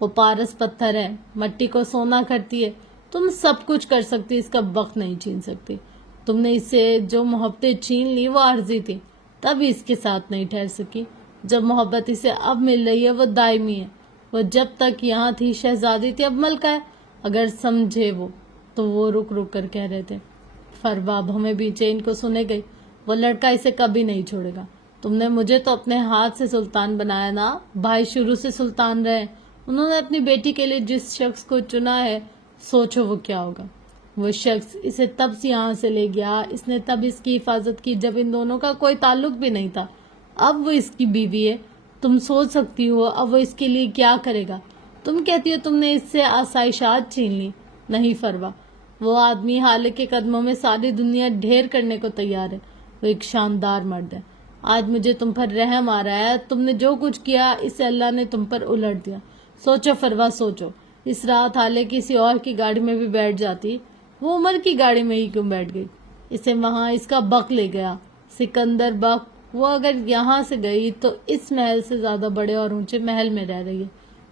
وہ پارس پتھر ہے، مٹی کو سونا کرتی ہے. تم سب کچھ کر سکتی، اس کا وقت نہیں چھین سکتی. تم نے اس سے جو محبتیں چھین لی وہ عارضی تھی، تب اس کے ساتھ نہیں ٹھہر سکی. جب محبت اسے اب مل رہی ہے وہ دائمی ہے. وہ جب تک یہاں تھی شہزادی تھی، اب ملکہ ہے. اگر سمجھے وہ تو وہ رک رک کر کہہ رہے تھے، فروا اب ہمیں بھی چین کو سنے گئی. وہ لڑکا اسے کبھی نہیں چھوڑے گا. تم نے مجھے تو اپنے ہاتھ سے سلطان بنایا نا. بھائی شروع سے سلطان رہے. انہوں نے اپنی بیٹی کے لیے جس شخص کو چنا ہے، سوچو وہ کیا ہوگا. وہ شخص اسے تب سے یہاں سے لے گیا. اس نے تب اس کی حفاظت کی جب ان دونوں کا کوئی تعلق بھی نہیں تھا. اب وہ اس کی بیوی ہے. تم سوچ سکتی ہو اب وہ اس کے لیے کیا کرے گا. تم کہتی ہو تم نے اس سے آسائشات چھین لی. نہیں فروا، وہ آدمی حالے کے قدموں میں ساری دنیا ڈھیر کرنے کو تیار ہے. وہ ایک شاندار مرد ہے. آج مجھے تم پر رحم آ رہا ہے. تم نے جو کچھ کیا اسے اللہ نے تم پر الٹ دیا. سوچو فروا سوچو. اس رات حالے کسی اور کی گاڑی میں بھی بیٹھ جاتی. وہ عمر کی گاڑی میں ہی کیوں بیٹھ گئی؟ اسے وہاں اس کا بک لے گیا، سکندر بک. وہ اگر یہاں سے گئی تو اس محل سے زیادہ بڑے اور اونچے محل میں رہ رہی ہے.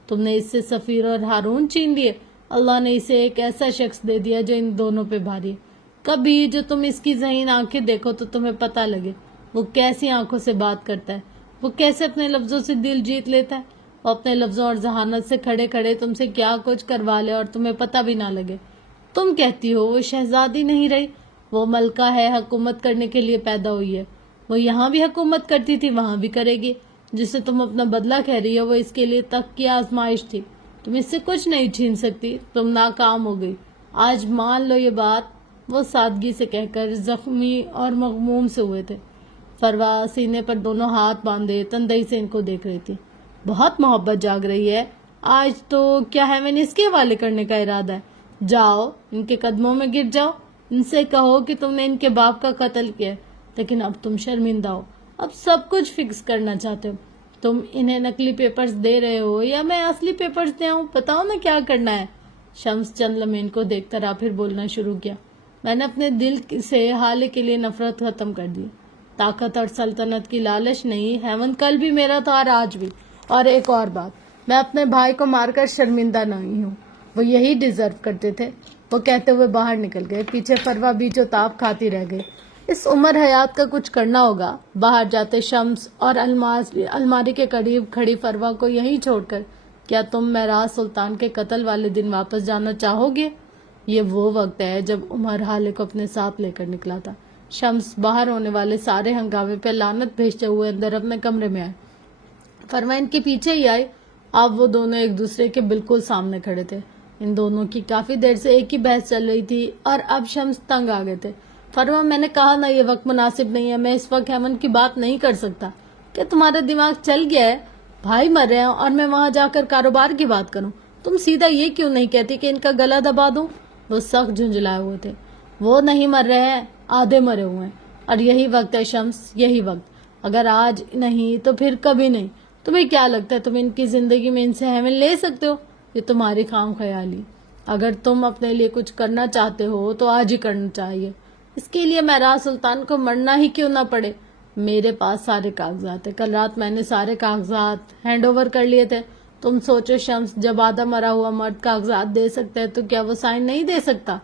تم نے اس سے سفیر اور ہارون چھین لیے. اللہ نے اسے ایک ایسا شخص دے دیا جو ان دونوں پہ بھاری ہے. کبھی جو تم اس کی ذہین آنکھیں دیکھو تو تمہیں پتہ لگے وہ کیسی آنکھوں سے بات کرتا ہے، وہ کیسے اپنے لفظوں سے دل جیت لیتا ہے. وہ اپنے لفظوں اور ذہانت سے کھڑے کھڑے تم سے کیا کچھ کروا لے اور تمہیں پتہ بھی نہ لگے. تم کہتی ہو وہ شہزادی نہیں رہی، وہ ملکہ ہے، حکومت کرنے کے لیے پیدا ہوئی ہے. وہ یہاں بھی حکومت کرتی تھی، وہاں بھی کرے گی. جسے تم اپنا بدلہ کہہ رہی ہو وہ اس کے لیے تک کی آزمائش تھی. تم اس سے کچھ نہیں چھین سکتی. تم ناکام ہو گئی. آج مان لو یہ بات. وہ سادگی سے کہہ کر زخمی اور مغموم سے ہوئے تھے. فروا سینے پر دونوں ہاتھ باندھے تندئی سے ان کو دیکھ رہی تھی. بہت محبت جاگ رہی ہے آج تو. کیا ہیون اس کے حوالے کرنے کا ارادہ ہے؟ جاؤ ان کے قدموں میں گر جاؤ. ان سے کہو کہ تم نے ان کے باپ کا قتل کیا، لیکن اب تم شرمندہ ہو. اب سب کچھ فکس کرنا چاہتے ہو. تم انہیں نقلی پیپرز دے رہے ہو یا میں اصلی پیپرز دے آؤں؟ بتاؤ نا کیا کرنا ہے. شمس چند لمحے ان کو دیکھتا رہا، پھر بولنا شروع کیا. میں نے اپنے دل سے حالے کے لیے نفرت ختم کر دی. طاقت اور سلطنت کی لالچ نہیں. ہیون کل بھی میرا تھا اور آج بھی. اور ایک اور بات، میں اپنے بھائی کو مار کر شرمندہ نہیں ہوں. وہ یہی ڈیزرو کرتے تھے. وہ کہتے ہوئے باہر نکل گئے. پیچھے فروا بیچو تاب کھاتی رہ گئی. اس عمر حیات کا کچھ کرنا ہوگا. باہر جاتے شمس اور الماری کے قریب کھڑی فروا کو یہیں چھوڑ کر، کیا تم معراج سلطان کے قتل والے دن واپس جانا چاہو گے؟ یہ وہ وقت ہے جب عمر حالے کو اپنے ساتھ لے کر نکلا تھا. شمس باہر ہونے والے سارے ہنگامے پہ لعنت بھیجتے ہوئے اندر اپنے کمرے میں آئے. فرما ان کے پیچھے ہی آئی. اب وہ دونوں ایک دوسرے کے بالکل سامنے کھڑے تھے. ان دونوں کی کافی دیر سے ایک ہی بحث چل رہی تھی اور اب شمس تنگ آ گئے تھے. فرما میں نے کہا نا یہ وقت مناسب نہیں ہے. میں اس وقت ہیمن کی بات نہیں کر سکتا. کہ تمہارا دماغ چل گیا ہے؟ بھائی مر رہے ہیں اور میں وہاں جا کر کاروبار کی بات کروں؟ تم سیدھا یہ کیوں نہیں کہتی کہ ان کا گلا دبا دوں؟ وہ سخت جھنجھلائے ہوئے تھے. وہ نہیں مر رہے ہیں، آدھے مرے ہوئے ہیں. اور یہی وقت ہے شمس، یہی وقت. اگر آج نہیں تو پھر کبھی نہیں. تمہیں کیا لگتا ہے تم ان کی زندگی میں ان سے ہیمن لے سکتے ہو؟ یہ تمہاری خام خیالی. اگر تم اپنے لیے کچھ کرنا چاہتے ہو تو آج ہی کرنا چاہیے. اس کے لیے معراج سلطان کو مرنا ہی کیوں نہ پڑے. میرے پاس سارے کاغذات ہیں. کل رات میں نے سارے کاغذات ہینڈ اوور کر لیے تھے. تم سوچو شمس، جب آدھا مرا ہوا مرد کاغذات دے سکتا ہے تو کیا وہ سائن نہیں دے سکتا؟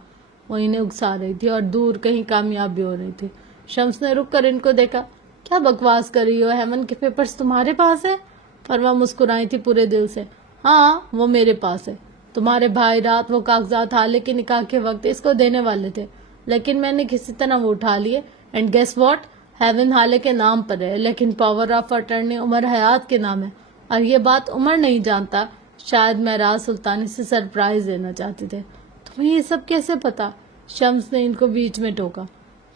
وہ انہیں اکسا رہی تھی اور دور کہیں کامیاب بھی ہو رہی تھی. شمس نے رک کر ان کو دیکھا. کیا بکواس کر رہی ہو؟ ہیمن کے پیپرز تمہارے پاس ہیں؟ فرما مسکرائی تھی پورے دل سے. ہاں وہ میرے پاس ہے. تمہارے بھائی رات وہ کاغذات حالے کے نکاح کے وقت اس کو دینے والے تھے، لیکن میں نے کسی طرح وہ اٹھا لیے. اینڈ گیس واٹ، ہیون حالے کے نام پر ہے لیکن پاور آف اٹرنی عمر حیات کے نام ہے. اور یہ بات عمر نہیں جانتا. شاید معراج سلطان اسے سرپرائز دینا چاہتے تھے. تمہیں یہ سب کیسے پتا؟ شمس نے ان کو بیچ میں ٹوکا.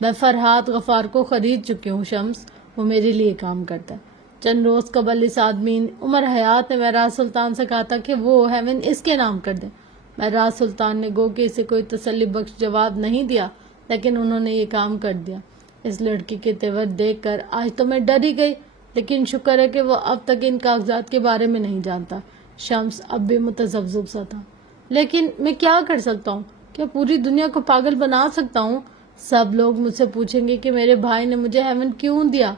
میں فرحات غفار کو خرید چکی ہوں شمس، وہ میرے لیے کام کرتا ہے. چند روز قبل اس آدمی عمر حیات نے معراج سلطان سے کہا تھا کہ وہ ہیون اس کے نام کر دیں. معراج سلطان نے گو کہ اسے کوئی تسلی بخش جواب نہیں دیا، لیکن انہوں نے یہ کام کر دیا. اس لڑکی کے تیور دیکھ کر آج تو میں ڈر ہی گئی، لیکن شکر ہے کہ وہ اب تک ان کاغذات کے بارے میں نہیں جانتا. شمس اب بھی متذبذب سا تھا. لیکن میں کیا کر سکتا ہوں؟ کیا پوری دنیا کو پاگل بنا سکتا ہوں؟ سب لوگ مجھ سے پوچھیں گے کہ میرے بھائی نے مجھے ہیون کیوں دیا.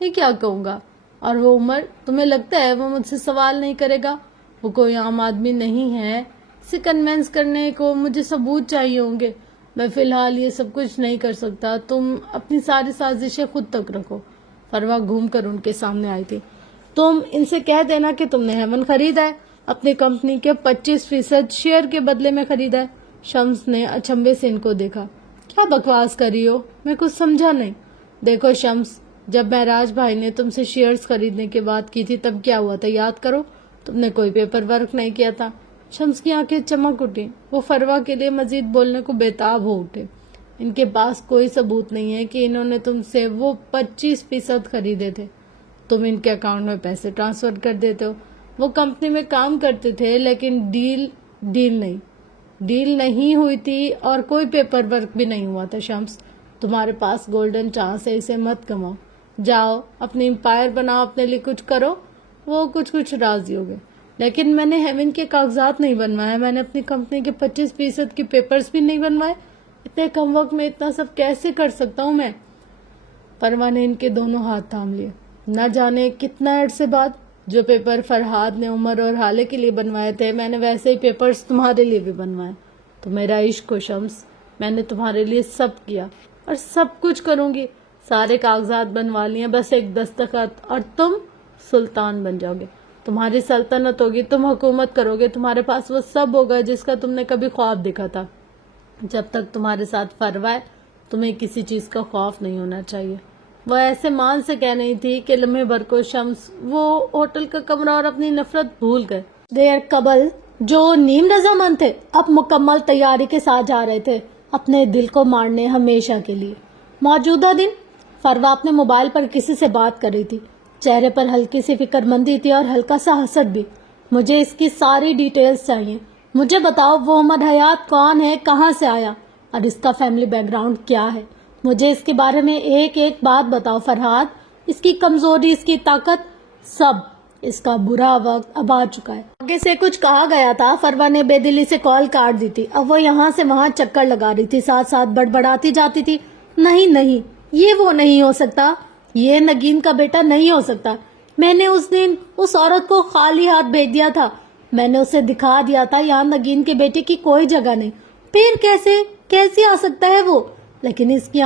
یہ کیا کہوں گا؟ اور وہ عمر، تمہیں لگتا ہے وہ مجھ سے سوال نہیں کرے گا؟ وہ کوئی عام آدمی نہیں ہے، اسے کنونس کرنے کو مجھے ثبوت چاہیے ہوں گے۔ میں فی الحال یہ سب کچھ نہیں کر سکتا، تم اپنی ساری سازشیں خود تک رکھو۔ فروا گھوم کر ان کے سامنے آئی تھی۔ تم ان سے کہہ دینا کہ تم نے ہیون خریدا ہے، اپنی کمپنی کے 25% شیئر کے بدلے میں خریدا ہے۔ شمس نے اچنبے سے ان کو دیکھا۔ کیا بکواس کر رہی ہو؟ میں کچھ سمجھا نہیں۔ دیکھو شمس، جب معراج بھائی نے تم سے شیئرز خریدنے کی بات کی تھی تب کیا ہوا تھا یاد کرو؟ تم نے کوئی پیپر ورک نہیں کیا تھا۔ شمس کی آنکھیں چمک اٹھی، وہ فروا کے لیے مزید بولنے کو بےتاب ہو اٹھے۔ ان کے پاس کوئی ثبوت نہیں ہے کہ انہوں نے تم سے وہ 25% خریدے تھے۔ تم ان کے اکاؤنٹ میں پیسے ٹرانسفر کر دیتے ہو۔ وہ کمپنی میں کام کرتے تھے لیکن ڈیل نہیں ہوئی تھی اور کوئی پیپر ورک بھی نہیں ہوا تھا۔ شمس، تمہارے پاس گولڈن چانس ہے، اسے مت کماؤ۔ جاؤ اپنی امپائر بناؤ، اپنے لیے کچھ کرو۔ وہ کچھ راضی ہو گئے۔ لیکن میں نے ہیون کے کاغذات نہیں بنوائے، میں نے اپنی کمپنی کے 25% کی پیپرز بھی نہیں بنوائے۔ اتنے کم وقت میں اتنا سب کیسے کر سکتا ہوں میں؟ فروا نے ان کے دونوں ہاتھ تھام لیے۔ نہ جانے کتنا عرصے بعد، جو پیپر فرحاد نے عمر اور حالے کے لیے بنوائے تھے، میں نے ویسے ہی پیپرز تمہارے لیے بھی بنوائے۔ تو میرا عشق ہو شمس، میں نے تمہارے لیے سب کیا اور سب کچھ کروں گی۔ سارے کاغذات بنوا لیے، بس ایک دستخط اور تم سلطان بن جاؤ گے۔ تمہاری سلطنت ہوگی، تم حکومت کرو گے، تمہارے پاس وہ سب ہوگا جس کا تم نے کبھی خواب دیکھا تھا۔ جب تک تمہارے ساتھ فروا ہے، تمہیں کسی چیز کا خوف نہیں ہونا چاہیے۔ وہ ایسے مان سے کہہ رہی تھی کہ لمحے بھر کو شمس وہ ہوٹل کا کمرہ اور اپنی نفرت بھول گئے۔ دیر قبل جو نیم رضامند تھے اب مکمل تیاری کے ساتھ جا رہے تھے اپنے دل کو مارنے ہمیشہ کے لیے۔ موجودہ دن فروا اپنے موبائل پر کسی سے بات کر رہی تھی، چہرے پر ہلکی سی فکر مندی تھی اور ہلکا سا حسد بھی۔ مجھے اس کی ساری ڈیٹیلز چاہیے، مجھے بتاؤ وہ عمر حیات کون ہے، کہاں سے آیا اور اس کا فیملی بیک گراؤنڈ کیا ہے۔ مجھے اس کے بارے میں ایک ایک بات بتاؤ فرحاد، اس کی کمزوری، اس کی طاقت، سب۔ اس کا برا وقت اب آ چکا ہے۔ آگے سے کچھ کہا گیا تھا، فروا نے بے دلی سے کال کاٹ دی تھی۔ اب وہ یہاں سے وہاں چکر لگا رہی تھی، ساتھ ساتھ بڑبڑاتی جاتی تھی۔ نہیں، یہ وہ نہیں ہو سکتا، یہ نگین کا بیٹا نہیں ہو سکتا۔ میں نے اس دن اس عورت کو خالی ہاتھ بھیج دیا تھا، میں نے اسے دکھا دیا تھا یہاں نگین کے بیٹے کی کوئی جگہ نہیں۔ پھر کیسے آ سکتا ہے وہ؟ لیکن اس کی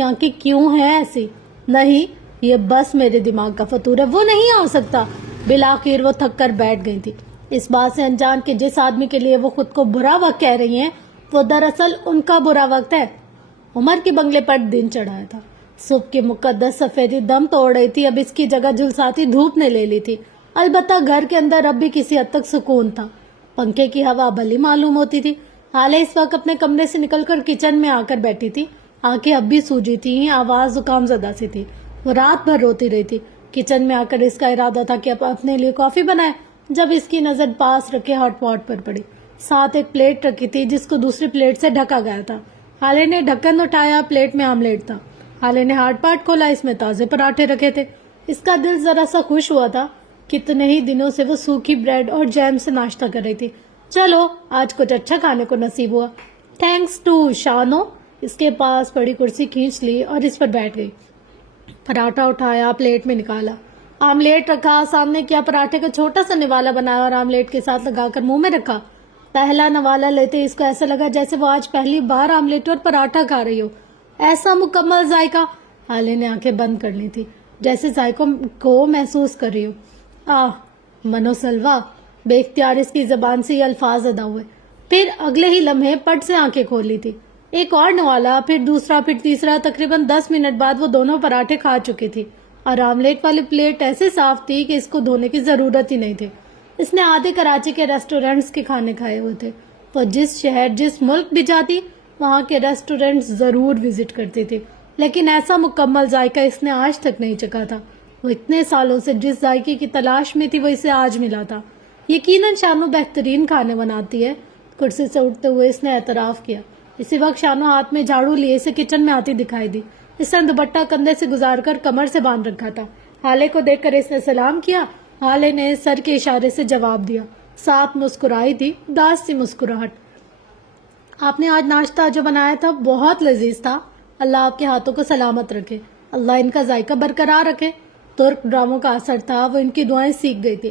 آنکھیں کیوں ہیں ایسی؟ نہیں، یہ بس میرے دماغ کا فطور ہے، وہ نہیں آ سکتا۔ بالآخر وہ تھک کر بیٹھ گئی تھی، اس بات سے انجان کہ جس آدمی کے لیے وہ خود کو برا وقت کہہ رہی ہیں وہ دراصل ان کا برا وقت ہے۔ عمر کے بنگلے پر دن چڑھایا تھا، صبح کی مقدس سفیدی دم توڑ رہی تھی، اب اس کی جگہ جھلساتی دھوپ نے لے لی تھی۔ البتہ گھر کے اندر اب بھی کسی حد تک سکون تھا، پنکھے کی ہوا بھلی معلوم ہوتی تھی۔ حالے اس وقت اپنے کمرے سے نکل کر کچن میں آ کر بیٹھی تھی، آنکھیں اب بھی سوجی تھی، آواز زکام زدہ سی تھی۔ وہ رات بھر روتی رہی تھی۔ کچن میں آ کر اس کا ارادہ تھا کہ اب اپنے لیے کافی بنائے، جب اس کی نظر پاس رکھے ہاٹ پاٹ پر پڑی۔ ساتھ ایک پلیٹ رکھی تھی جس کو دوسری پلیٹ سے ڈھکا گیا تھا۔ حالے نے ڈھکن اٹھایا، پلیٹ میں آملیٹ تھا۔ حالے نے ہاٹ پاٹ کھولا، اس میں تازے پراٹھے رکھے تھے۔ اس کا دل ذرا سا خوش ہوا تھا، کتنے ہی دنوں سے وہ سوکھی بریڈ اور جیم سے ناشتہ کر رہی تھی۔ چلو آج کچھ اچھا کھانے کو نصیب ہوا۔ تھینکس ٹو شانو، اس کے پاس پڑی کرسی کھینچ لی اور اس پر بیٹھ گئی۔ پراٹھا اٹھایا، پلیٹ میں نکالا، آملیٹ رکھا سامنے کیا، پراٹھے کا چھوٹا سا نوالا بنایا اور آملیٹ کے ساتھ لگا کر منہ میں رکھا۔ پہلا نوالا لیتے اس کو ایسا لگا جیسے وہ آج پہلی بار آملیٹ اور پراٹھا کھا رہی ہو۔ ایسا مکمل ذائقہ، حالے نے آنکھیں بند کر لی تھی، جیسے ذائقوں کو محسوس کر رہی ہو۔ منو سلوا، بے اختیار اس کی زبان سے یہ الفاظ ادا ہوئے۔ پھر اگلے ہی لمحے پٹ سے آنکھیں کھول لی تھی۔ ایک اور نوالا، پھر دوسرا، پھر تیسرا، تقریباً 10 منٹ بعد وہ دونوں پراٹھے کھا چکی تھی اور آملیٹ والی پلیٹ ایسے صاف تھی کہ اس کو دھونے کی ضرورت ہی نہیں تھی۔ اس نے آدھے کراچی کے ریسٹورینٹس کے کھانے کھائے ہوئے تھے، وہ جس شہر جس ملک بھی جاتی وہاں کے ریسٹورینٹس ضرور وزٹ کرتی تھی، لیکن ایسا مکمل ذائقہ اس نے آج تک نہیں چکھا تھا۔ وہ اتنے سالوں سے جس ذائقے کی تلاش میں تھی وہ اسے آج ملا تھا۔ یقیناً شانو بہترین کھانے بناتی ہے، کرسی سے اٹھتے ہوئے اس نے اعتراف کیا۔ اسی وقت شانو ہاتھ میں جھاڑو لیے اسے کچن میں آتی دکھائی دی۔ اس نے دوپٹہ کندھے سے گزار کر کمر سے باندھ رکھا تھا۔ حالے کو دیکھ کر اس نے سلام کیا۔ حالے نے سر کے اشارے سے جواب دیا، ساتھ مسکرائی تھی، اداس سی مسکراہٹ۔ آپ نے آج ناشتہ جو بنایا تھا بہت لذیذ تھا، اللہ آپ کے ہاتھوں کو سلامت رکھے، اللہ ان کا ذائقہ برقرار رکھے۔ ترک ڈراموں کا اثر تھا، وہ ان کی دعائیں سیکھ گئی تھی۔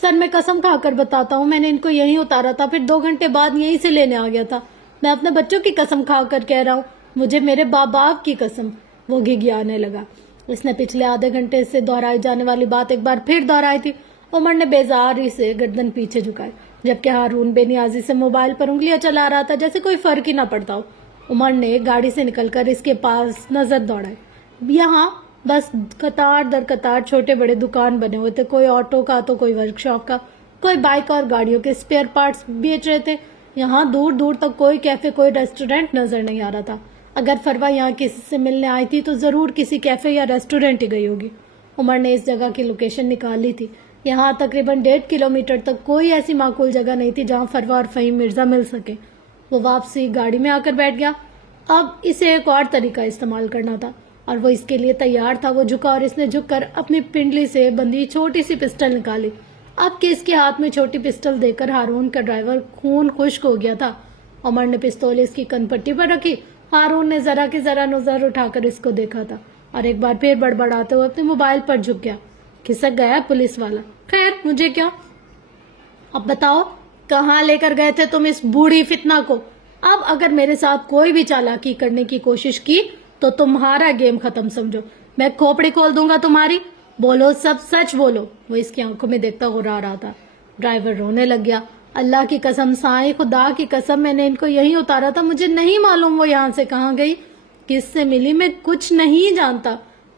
سر میں قسم کھا کر بتاتا ہوں، میں نے ان کو یہیں اتارا تھا، پھر 2 گھنٹے بعد یہیں سے لینے آ گیا تھا. میں اپنے بچوں کی قسم کھا کر کہہ رہا ہوں، مجھے میرے باپ کی قسم. وہ گھگھیانے لگا. اس نے پچھلے آدھے گھنٹے سے دہرائی جانے والی بات ایک بار پھر دہرائی تھی. عمر نے بیزاری سے گردن پیچھے جھکائی، جبکہ ہارون بے نیازی سے موبائل پر انگلیاں چلا رہا تھا جیسے کوئی فرق ہی نہ پڑتا ہو. عمر نے گاڑی سے نکل کر اس کے پاس نظر دوڑائی. یہاں بس قطار در قطار چھوٹے بڑے دکان بنے ہوئے تھے، کوئی آٹو کا تو کوئی ورک شاپ کا، کوئی بائک اور گاڑیوں کے اسپیئر پارٹس بیچ رہے تھے. یہاں دور دور تک کوئی کیفے کوئی ریسٹورینٹ نظر نہیں آ رہا تھا. اگر فروا یہاں کسی سے ملنے آئی تھی تو ضرور کسی کیفے یا ریسٹورینٹ ہی گئی ہوگی. عمر نے اس جگہ کی لوکیشن نکال لی تھی. یہاں تقریباً 1.5 کلومیٹر تک کوئی ایسی معقول جگہ نہیں تھی جہاں فروا اور فہیم مرزا مل سکے. وہ واپسی گاڑی میں آ کر بیٹھ گیا. اب اسے ایک اور طریقہ استعمال کرنا تھا اور وہ اس کے لیے تیار تھا. وہ جھکا اور اس نے جھک کر اپنی پنڈلی سے بندھی چھوٹی سی پسٹل نکالی. اب کہ اس کے ہاتھ میں چھوٹی پسٹل دے کر ہارون کا ڈرائیور خون خشک ہو گیا تھا. عمر نے پستول اس کی کن پٹی پر رکھی. ہارون نے ذرا کی ذرا نظر اٹھا کر اس کو دیکھا تھا اور ایک بار پھر بڑبڑاتے ہوئے اپنے موبائل پر جھک گیا. کھسک گیا پولیس والا. خیر مجھے کیا، اب بتاؤ کہاں لے کر گئے تھے تم اس بوڑھی فتنہ کو؟ اب اگر میرے ساتھ کوئی بھی چالاکی کرنے کی کوشش کی تو تمہارا گیم ختم سمجھو. میں کھوپڑی کھول دوں گا تمہاری. بولو، سب سچ بولو. وہ اس کی آنکھوں میں دیکھتا غرا رہا تھا. ڈرائیور رونے لگ گیا. اللہ کی قسم سائیں، خدا کی قسم، میں نے ان کو یہیں اتارا تھا. مجھے نہیں معلوم وہ یہاں سے کہاں گئی، کس سے ملی، میں کچھ نہیں جانتا.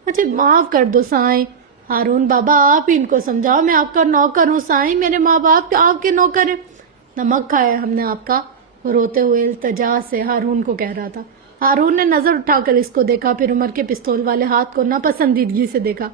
مجھے معاف کر دو سائیں. ہارون بابا آپ ان کو سمجھاؤ، میں آپ کا نوکر ہوں سائیں، میرے ماں باپ آپ کے نوکر ہیں. نمک کھایا ہم نے آپ کا. وہ روتے ہوئے التجا سے ہارون کو کہہ رہا تھا. ہارون نے نظر اٹھا کر اس کو دیکھا، پھر عمر کے پستول والے ہاتھ کو ناپسندیدگی سے دیکھا.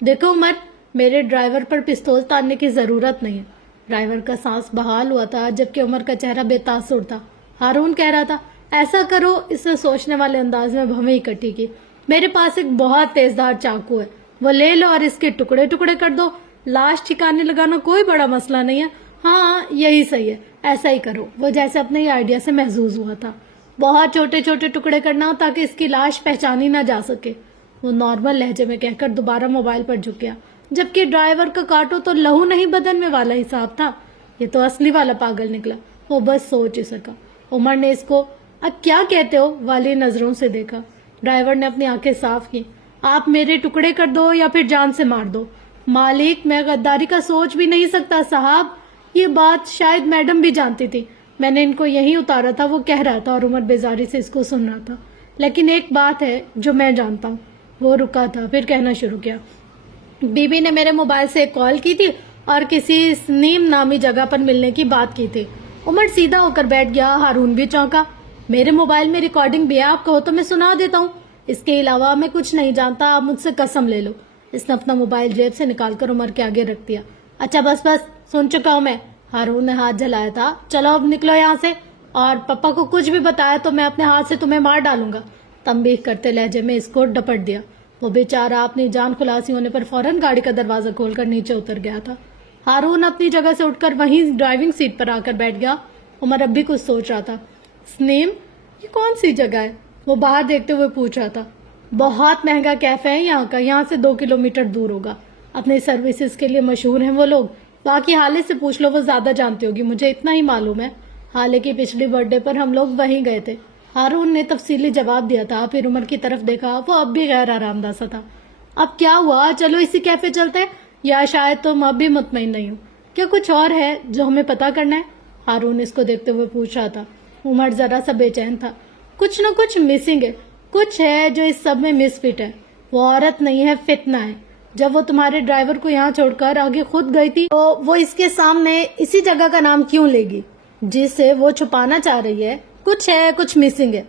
دیکھو عمر، میرے ڈرائیور پر پستول تاننے کی ضرورت نہیں ہے. ڈرائیور کا سانس بحال ہوا تھا جبکہ عمر کا چہرہ بے تاثر تھا. ہارون کہہ رہا تھا، ایسا کرو. اس نے سوچنے والے انداز میں بھویں اکٹھی کی. میرے پاس ایک بہت تیزدار چاقو ہے، وہ لے لو اور اس کے ٹکڑے ٹکڑے کر دو. لاش ٹھکانے لگانا کوئی بڑا مسئلہ نہیں ہے. ہاں یہی صحیح ہے، ایسا ہی کرو. وہ جیسے اپنے ہی آئیڈیا سے محظوظ ہوا تھا. بہت چھوٹے چھوٹے ٹکڑے کرنا تاکہ اس کی لاش پہچانی نہ جا سکے. وہ نارمل لہجے میں کہہ کر دوبارہ موبائل پر جھک گیا. جبکہ ڈرائیور کا کاٹو تو لہو نہیں بدن میں والا حساب تھا. یہ تو اصلی والا پاگل نکلا. وہ بس سوچ ہی سکا. عمر نے اس کو اب کیا کہتے ہو والی نظروں سے دیکھا. ڈرائیور نے اپنی آنکھیں صاف کی. آپ میرے ٹکڑے کر دو یا پھر جان سے مار دو. مالک میں غداری کا سوچ بھی نہیں سکتا صاحب. یہ بات شاید میڈم بھی جانتی تھی. میں نے ان کو یہیں اتارا تھا، وہ کہہ رہا تھا اور عمر بیزاری سے اس کو سن رہا تھا. لیکن ایک بات ہے جو میں جانتا ہوں. وہ رکا تھا پھر کہنا شروع کیا. بی بی نے میرے موبائل سے ایک کال کی تھی اور کسی سنیم نامی جگہ پر ملنے کی بات کی تھی. عمر سیدھا ہو کر بیٹھ گیا. ہارون بھی چونکا. میرے موبائل میں ریکارڈنگ بھی ہے، آپ کہو تو میں سنا دیتا ہوں. اس کے علاوہ میں کچھ نہیں جانتا، آپ مجھ سے قسم لے لو. اس نے اپنا موبائل جیب سے نکال کر عمر کے آگے رکھ دیا. اچھا بس سن چکا ہوں میں. ہارون نے ہاتھ جھلایا تھا. چلو اب نکلو یہاں سے، اور پپا کو کچھ بھی بتایا تو میں اپنے ہاتھ سے تمہیں مار ڈالوں گا. تنبیہ کرتے لہجے میں اس کو ڈپٹ دیا. وہ بیچارہ اپنی جان خلاصی ہونے پر فوراً گاڑی کا دروازہ کھول کر نیچے اتر گیا تھا. ہارون اپنی جگہ سے اٹھ کر وہیں ڈرائیونگ سیٹ پر آ کر بیٹھ گیا. عمر اب بھی کچھ سوچ رہا تھا. سنیم، یہ کون سی جگہ ہے؟ وہ باہر دیکھتے ہوئے پوچھ رہا تھا. بہت مہنگا کیفے ہے یہاں کا، یہاں سے 2 کلومیٹر دور ہوگا. اپنے سروسز کے لیے مشہور ہیں وہ لوگ. باقی حالے سے پوچھ لو، وہ زیادہ جانتی ہوگی. مجھے اتنا ہی معلوم ہے، حالے کی پچھلی برتھ ڈے پر ہم لوگ وہیں گئے تھے. ہارون نے تفصیلی جواب دیا تھا. پھر عمر کی طرف دیکھا. وہ اب بھی غیر آرام دہ سا تھا. اب کیا ہوا؟ چلو اسی کیفے چلتے ہیں، یا شاید تم اب بھی مطمئن نہیں ہو؟ کیا کچھ اور ہے جو ہمیں پتا کرنا ہے؟ ہارون اس کو دیکھتے ہوئے پوچھ رہا تھا. عمر ذرا سا بے چین تھا. کچھ نہ کچھ مسنگ ہے، کچھ ہے جو اس سب میں مس فٹ ہے. وہ عورت نہیں ہے، فتنہ ہے. جب وہ تمہارے ڈرائیور کو یہاں چھوڑ کر آگے خود گئی تھی تو وہ اس کے سامنے اسی جگہ کا نام کیوں لے گی جسے وہ چھپانا چاہ رہی ہے؟ کچھ ہے، کچھ مسنگ ہے.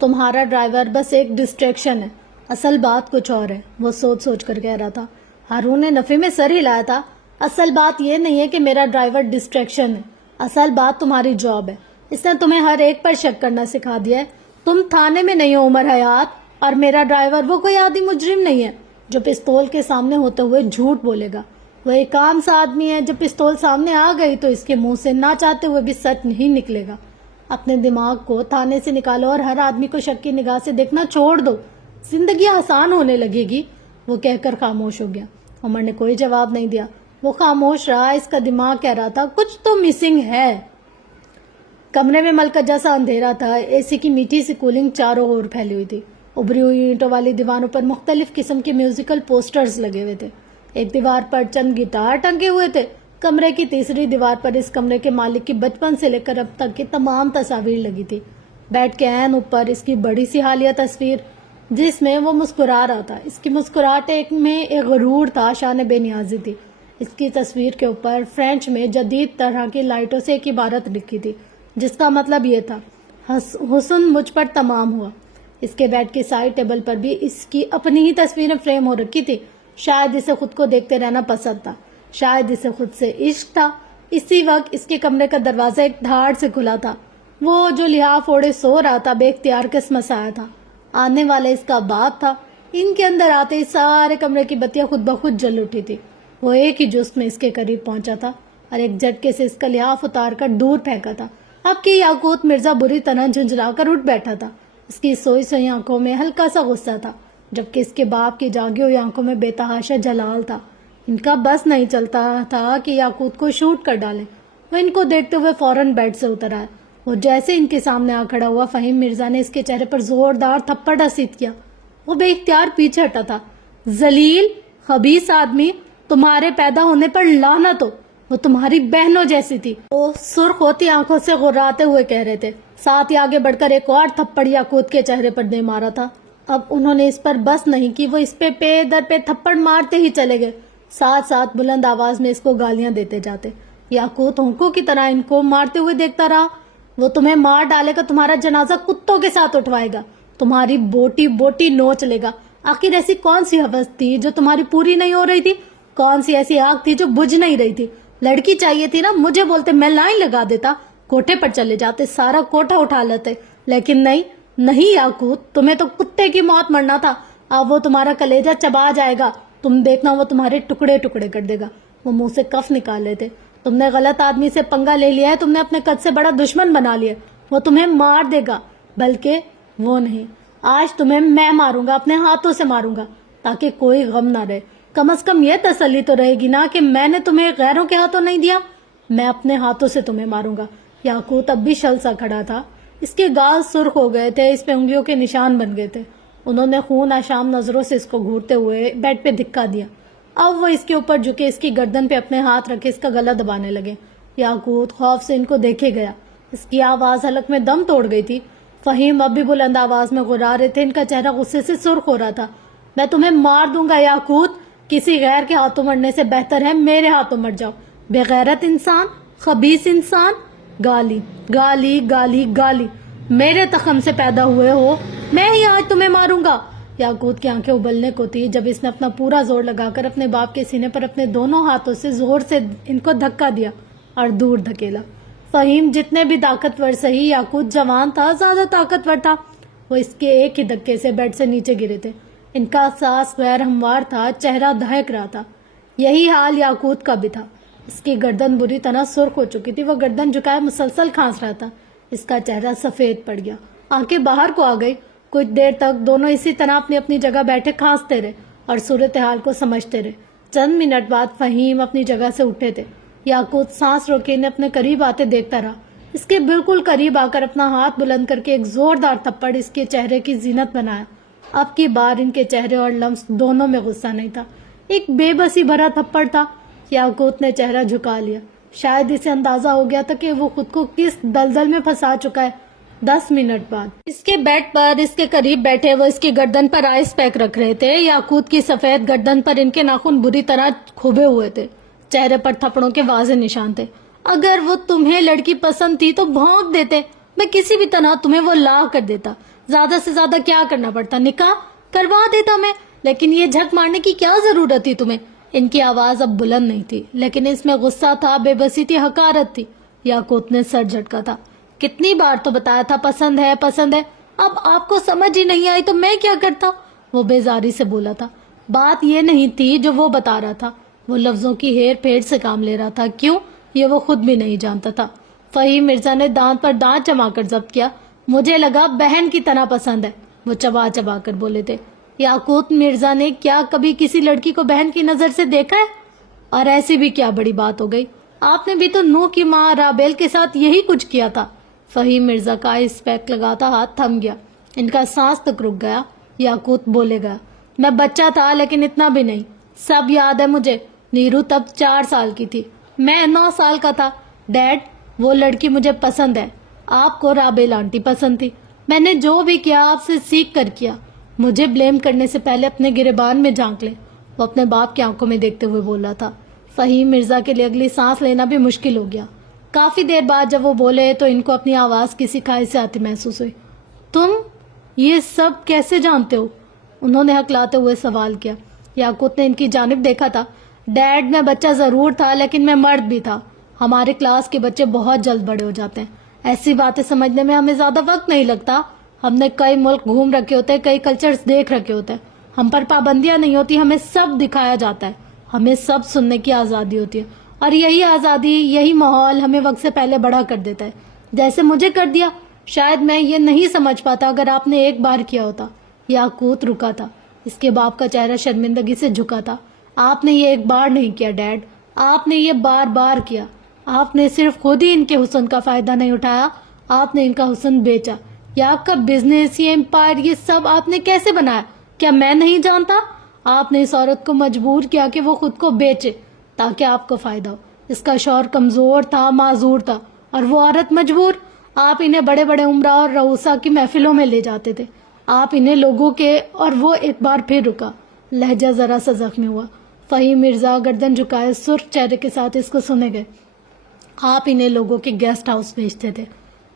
تمہارا ڈرائیور بس ایک ڈسٹریکشن ہے، اصل بات کچھ اور ہے. وہ سوچ کر کہہ رہا تھا. ہارون نے نفی میں سر ہلایا تھا. اصل بات یہ نہیں ہے کہ میرا ڈرائیور ڈسٹریکشن ہے، اصل بات تمہاری جاب ہے. اس نے تمہیں ہر ایک پر شک کرنا سکھا دیا ہے. تم تھانے میں نہیں ہو عمر حیات، اور میرا ڈرائیور وہ کوئی عادی مجرم نہیں ہے جو پستول کے سامنے ہوتے ہوئے جھوٹ بولے گا. وہ ایک عام سا آدمی ہے. جب پستول سامنے آ گئی تو اس کے منہ سے نہ چاہتے ہوئے بھی سچ نہیں نکلے گا. اپنے دماغ کو تھانے سے نکالو اور ہر آدمی کو شک کی نگاہ سے دیکھنا چھوڑ دو، زندگی آسان ہونے لگے گی. وہ کہہ کر خاموش ہو گیا. عمر نے کوئی جواب نہیں دیا. وہ خاموش رہا. اس کا دماغ کہہ رہا تھا کچھ تو مسنگ ہے. کمرے میں ملکہ جیسا اندھیرا تھا. اے سی کی میٹھی سی کولنگ چاروں اور پھیلی ہوئی تھی. ابری ہوئی اینٹوں والی دیواروں پر مختلف قسم کے میوزیکل پوسٹرز لگے ہوئے تھے. ایک دیوار پر چند گٹار ٹنگے ہوئے تھے. کمرے کی تیسری دیوار پر اس کمرے کے مالک کی بچپن سے لے کر اب تک کی تمام تصاویر لگی تھی. بیڈ کے عین اوپر اس کی بڑی سی حالیہ تصویر جس میں وہ مسکرا رہا تھا. اس کی مسکراہٹ میں ایک غرور تھا، شان بے نیازی تھی. اس کی تصویر کے اوپر فرینچ میں جدید طرح کی لائٹوں سے ایک عبارت لکھی تھی جس کا مطلب یہ تھا حسن مجھ پر تمام ہوا. اس کے بیڈ کے سائڈ ٹیبل پر بھی اس کی اپنی ہی تصویریں فریم ہو رکھی تھی. شاید اسے خود کو دیکھتے رہنا پسند تھا، شاید اسے خود سے عشق تھا. اسی وقت اس کے کمرے کا دروازہ ایک دھاڑ سے کھلا تھا. وہ جو لحاف اوڑے سو رہا تھا بے اختیار قسمت آیا تھا. آنے والا اس کا باپ تھا. ان کے اندر آتے ہی سارے کمرے کی بتیاں خود بخود جل اٹھی تھی. وہ ایک ہی جست میں اس کے قریب پہنچا تھا اور ایک جھٹکے سے اس کا لحاف اتار کر دور پھینکا تھا. اب کی یاقوت مرزا بری طرح جھنجھلا کر اٹھ بیٹھا تھا. اس کی سوئی سوئی آنکھوں میں ہلکا سا غصہ تھا جبکہ اس کے باپ کی جاگی ہوئی آنکھوں میں بے تحاشا جلال تھا. ان کا بس نہیں چلتا تھا کہ یاقوت کو شوٹ کر ڈالیں. وہ ان کو دیکھتے ہوئے فوراً بیڈ سے اتر آیا. وہ جیسے ان کے سامنے آ کھڑا ہوا فہیم مرزا نے اس کے چہرے پر زوردار تھپڑ رسید کیا. وہ بے اختیار پیچھے ہٹا تھا. ذلیل خبیث آدمی، تمہارے پیدا ہونے پر لعنت ہو. وہ تمہاری بہنوں جیسی تھی، وہ سرخ ہوتی آنکھوں سے غراتے ہوئے کہہ رہے تھے. ساتھ ہی آگے بڑھ کر ایک اور تھپڑ یاقوت کے چہرے پر دے مارا تھا. اب انہوں نے اس پر بس نہیں کی، وہ اس پہ در پہ تھپڑ مارتے ہی چلے گئے. ساتھ ساتھ بلند آواز میں اس کو گالیاں دیتے جاتے. یاقوت ہونکوں کی طرح ان کو مارتے ہوئے دیکھتا رہا. وہ تمہیں مار ڈالے گا، تمہارا جنازہ کتوں کے ساتھ اٹھوائے گا، تمہاری بوٹی بوٹی نوچ لے گا. آخر ایسی کون سی حوث تھی جو تمہاری پوری نہیں ہو رہی تھی؟ کون سی ایسی آگ تھی جو بجھ نہیں رہی تھی؟ لڑکی چاہیے تھی نا، مجھے بولتے میں لائن لگا دیتا، کوٹھے پر چلے جاتے، سارا کوٹھا اٹھا لیتے. لیکن نہیں یاقوت، تمہیں تو کتے کی موت مرنا تھا. اب وہ تمہارا کلیجہ چبا جائے گا، تم دیکھنا وہ تمہارے ٹکڑے ٹکڑے کر دے گا. وہ منہ سے کف نکال لیتے. تم نے غلط آدمی سے پنگا لے لیا ہے، تم نے اپنے قد سے بڑا دشمن بنا لیا. وہ تمہیں مار دے گا، بلکہ وہ نہیں، آج تمہیں میں ماروں گا، اپنے ہاتھوں سے ماروں گا تاکہ کوئی غم نہ رہے. کم از کم یہ تسلی تو رہے گی نا کہ میں نے تمہیں غیروں کے ہاتھوں نہیں دیا، میں اپنے ہاتھوں سے تمہیں ماروں گا. یاقوت اب بھی شل سا کھڑا تھا. اس کے گال سرخ ہو گئے تھے، اس پہ انگلیوں کے نشان بن گئے تھے. انہوں نے خون آشام نظروں سے اس کو گھورتے ہوئے بیڈ پہ دھکا دیا. اب وہ اس کے اوپر جھکے اس کی گردن پہ اپنے ہاتھ رکھے اس کا گلا دبانے لگے. یاقوت خوف سے ان کو دیکھے گیا. اس کی آواز حلق میں دم توڑ گئی تھی. فہیم اب بھی بلند آواز میں غرا رہے تھے. ان کا چہرہ غصے سے سرخ ہو رہا تھا. میں تمہیں مار دوں گا یاقوت، کسی غیر کے ہاتھوں مرنے سے بہتر ہے میرے ہاتھوں مر جاؤ. بے غیرت انسان، خبیث انسان. گالی گالی گالی گالی. میرے تخم سے پیدا ہوئے ہو، میں ہی آج تمہیں ماروں گا. یاقوت کی آنکھیں ابلنے کو تھی جب اس نے اپنا پورا زور لگا کر اپنے باپ کے سینے پر اپنے دونوں ہاتھوں سے زور سے ان کو دھکا دیا اور دور دھکیلا. فہیم جتنے بھی طاقتور سہی، یاقوت جوان تھا، زیادہ طاقتور تھا. وہ اس کے ایک ہی دھکے سے بیڈ سے نیچے گرے تھے. ان کا سانس غیر ہموار تھا، چہرہ دہک رہا تھا. یہی حال یاقوت کا بھی تھا. اس کی گردن بری طرح سرخ ہو چکی تھی. وہ گردن جھکائے مسلسل کھانس رہا تھا. اس کا چہرہ سفید پڑ گیا، آنکھیں باہر کو آ گئی. کچھ دیر تک دونوں اسی طرح اپنی اپنی جگہ بیٹھے کھانستے رہے اور صورتحال کو سمجھتے رہے. چند منٹ بعد فہیم اپنی جگہ سے اٹھے تھے. یاقوت سانس روکے انہیں اپنے قریب آتے دیکھتا رہا. اس کے بالکل قریب آ کر اپنا ہاتھ بلند کر کے ایک زوردار تھپڑ اس کے چہرے کی زینت بنایا. اب کی بار ان کے چہرے اور لمس دونوں میں غصہ نہیں تھا، ایک بے بسی بھرا تھپڑ تھا. یاقوت نے چہرہ جھکا لیا. شاید اسے اندازہ ہو گیا تھا کہ وہ خود کو کس دلدل میں پھنسا چکا ہے. 10 منٹ بعد اس کے بیڈ پر اس کے قریب بیٹھے وہ اس کی گردن پر آئس پیک رکھ رہے تھے. یاقوت کی سفید گردن پر ان کے ناخن بری طرح کھبے ہوئے تھے. چہرے پر تھپڑوں کے واضح نشان تھے. اگر وہ تمہیں لڑکی پسند تھی تو بھونک دیتے، میں کسی بھی طرح تمہیں وہ لا کر دیتا. زیادہ سے زیادہ کیا کرنا پڑتا، نکاح کروا دیتا میں. لیکن یہ جھک مارنے کی کیا ضرورت تھی تمہیں؟ ان کی آواز اب بلند نہیں تھی لیکن اس میں غصہ تھا، بے بسی تھی، حقارت تھی. یاقوت نے سر جھٹکا تھا. کتنی بار تو بتایا تھا پسند ہے پسند ہے، اب آپ کو سمجھ ہی نہیں آئی تو میں کیا کرتا؟ وہ بیزاری سے بولا تھا. بات یہ نہیں تھی جو وہ بتا رہا تھا. وہ لفظوں کی ہیر پھیر سے کام لے رہا تھا. کیوں؟ یہ وہ خود بھی نہیں جانتا تھا. فہیم مرزا نے دانت پر دانت جما کر ضبط کیا. مجھے لگا بہن کی طرح پسند ہے، وہ چبا چبا کر بولے تھے. یاقوت مرزا نے کیا کبھی کسی لڑکی کو بہن کی نظر سے دیکھا ہے؟ اور ایسی بھی کیا بڑی بات ہو گئی، آپ نے بھی تو نو کی ماں رابیل کے ساتھ یہی کچھ کیا تھا۔ فہیم مرزا کا اس پیک لگاتا ہاتھ تھم گیا، ان کا سانس تک رک گیا۔ یاقوت بولے گا، میں بچہ تھا لیکن اتنا بھی نہیں، سب یاد ہے مجھے۔ نیرو تب 4 سال کی تھی، میں 9 سال کا تھا۔ ڈیڈ، وہ لڑکی مجھے پسند ہے، آپ کو رابیل آنٹی پسند تھی۔ میں نے جو بھی کیا آپ سے سیکھ کر کیا، مجھے بلیم کرنے سے پہلے اپنے گریبان میں جھانک لیں، وہ اپنے باپ کی آنکھوں میں دیکھتے ہوئے بولا تھا۔ فہیم مرزا کے لیے اگلی سانس لینا بھی مشکل ہو گیا۔ کافی دیر بعد جب وہ بولے تو ان کو اپنی آواز کسی کھائی سے آتی محسوس ہوئی۔ تم یہ سب کیسے جانتے ہو؟ انہوں نے ہکلاتے ہوئے سوال کیا۔ یاقوت نے ان کی جانب دیکھا تھا۔ ڈیڈ، میں بچہ ضرور تھا لیکن میں مرد بھی تھا۔ ہمارے کلاس کے بچے بہت جلد بڑے ہو جاتے ہیں، ایسی باتیں سمجھنے میں ہمیں زیادہ وقت نہیں لگتا۔ ہم نے کئی ملک گھوم رکھے ہوتے ہیں، کئی کلچرز دیکھ رکھے ہوتے ہیں، ہم پر پابندیاں نہیں ہوتی، ہمیں سب دکھایا جاتا ہے، ہمیں سب سننے کی آزادی ہوتی ہے، اور یہی آزادی، یہی ماحول ہمیں وقت سے پہلے بڑا کر دیتا ہے، جیسے مجھے کر دیا۔ شاید میں یہ نہیں سمجھ پاتا اگر آپ نے ایک بار کیا ہوتا۔ یاقوت رکا تھا، اس کے باپ کا چہرہ شرمندگی سے جھکا تھا۔ آپ نے یہ ایک بار نہیں کیا ڈیڈ، آپ نے یہ بار بار کیا۔ آپ نے صرف خود ہی ان کے حسن کا فائدہ نہیں اٹھایا، آپ نے ان کا حسن بیچا۔ یا آپ کا بزنس، یہ امپائر، یہ سب آپ نے کیسے بنایا؟ کیا میں نہیں جانتا؟ آپ نے اس عورت کو مجبور کیا کہ وہ خود کو بیچے تاکہ آپ کو فائدہ ہو۔ اس کا شوہر کمزور تھا، معذور تھا، اور وہ عورت مجبور۔ آپ انہیں بڑے بڑے عمرہ اور رؤسا کی محفلوں میں لے جاتے تھے، آپ انہیں لوگوں کے، اور وہ ایک بار پھر رکا، لہجہ ذرا سا زخمی ہوا۔ فہیم مرزا گردن جھکائے سرخ چہرے کے ساتھ اس کو سنے گئے۔ آپ انہیں لوگوں کے گیسٹ ہاؤس بیچتے تھے،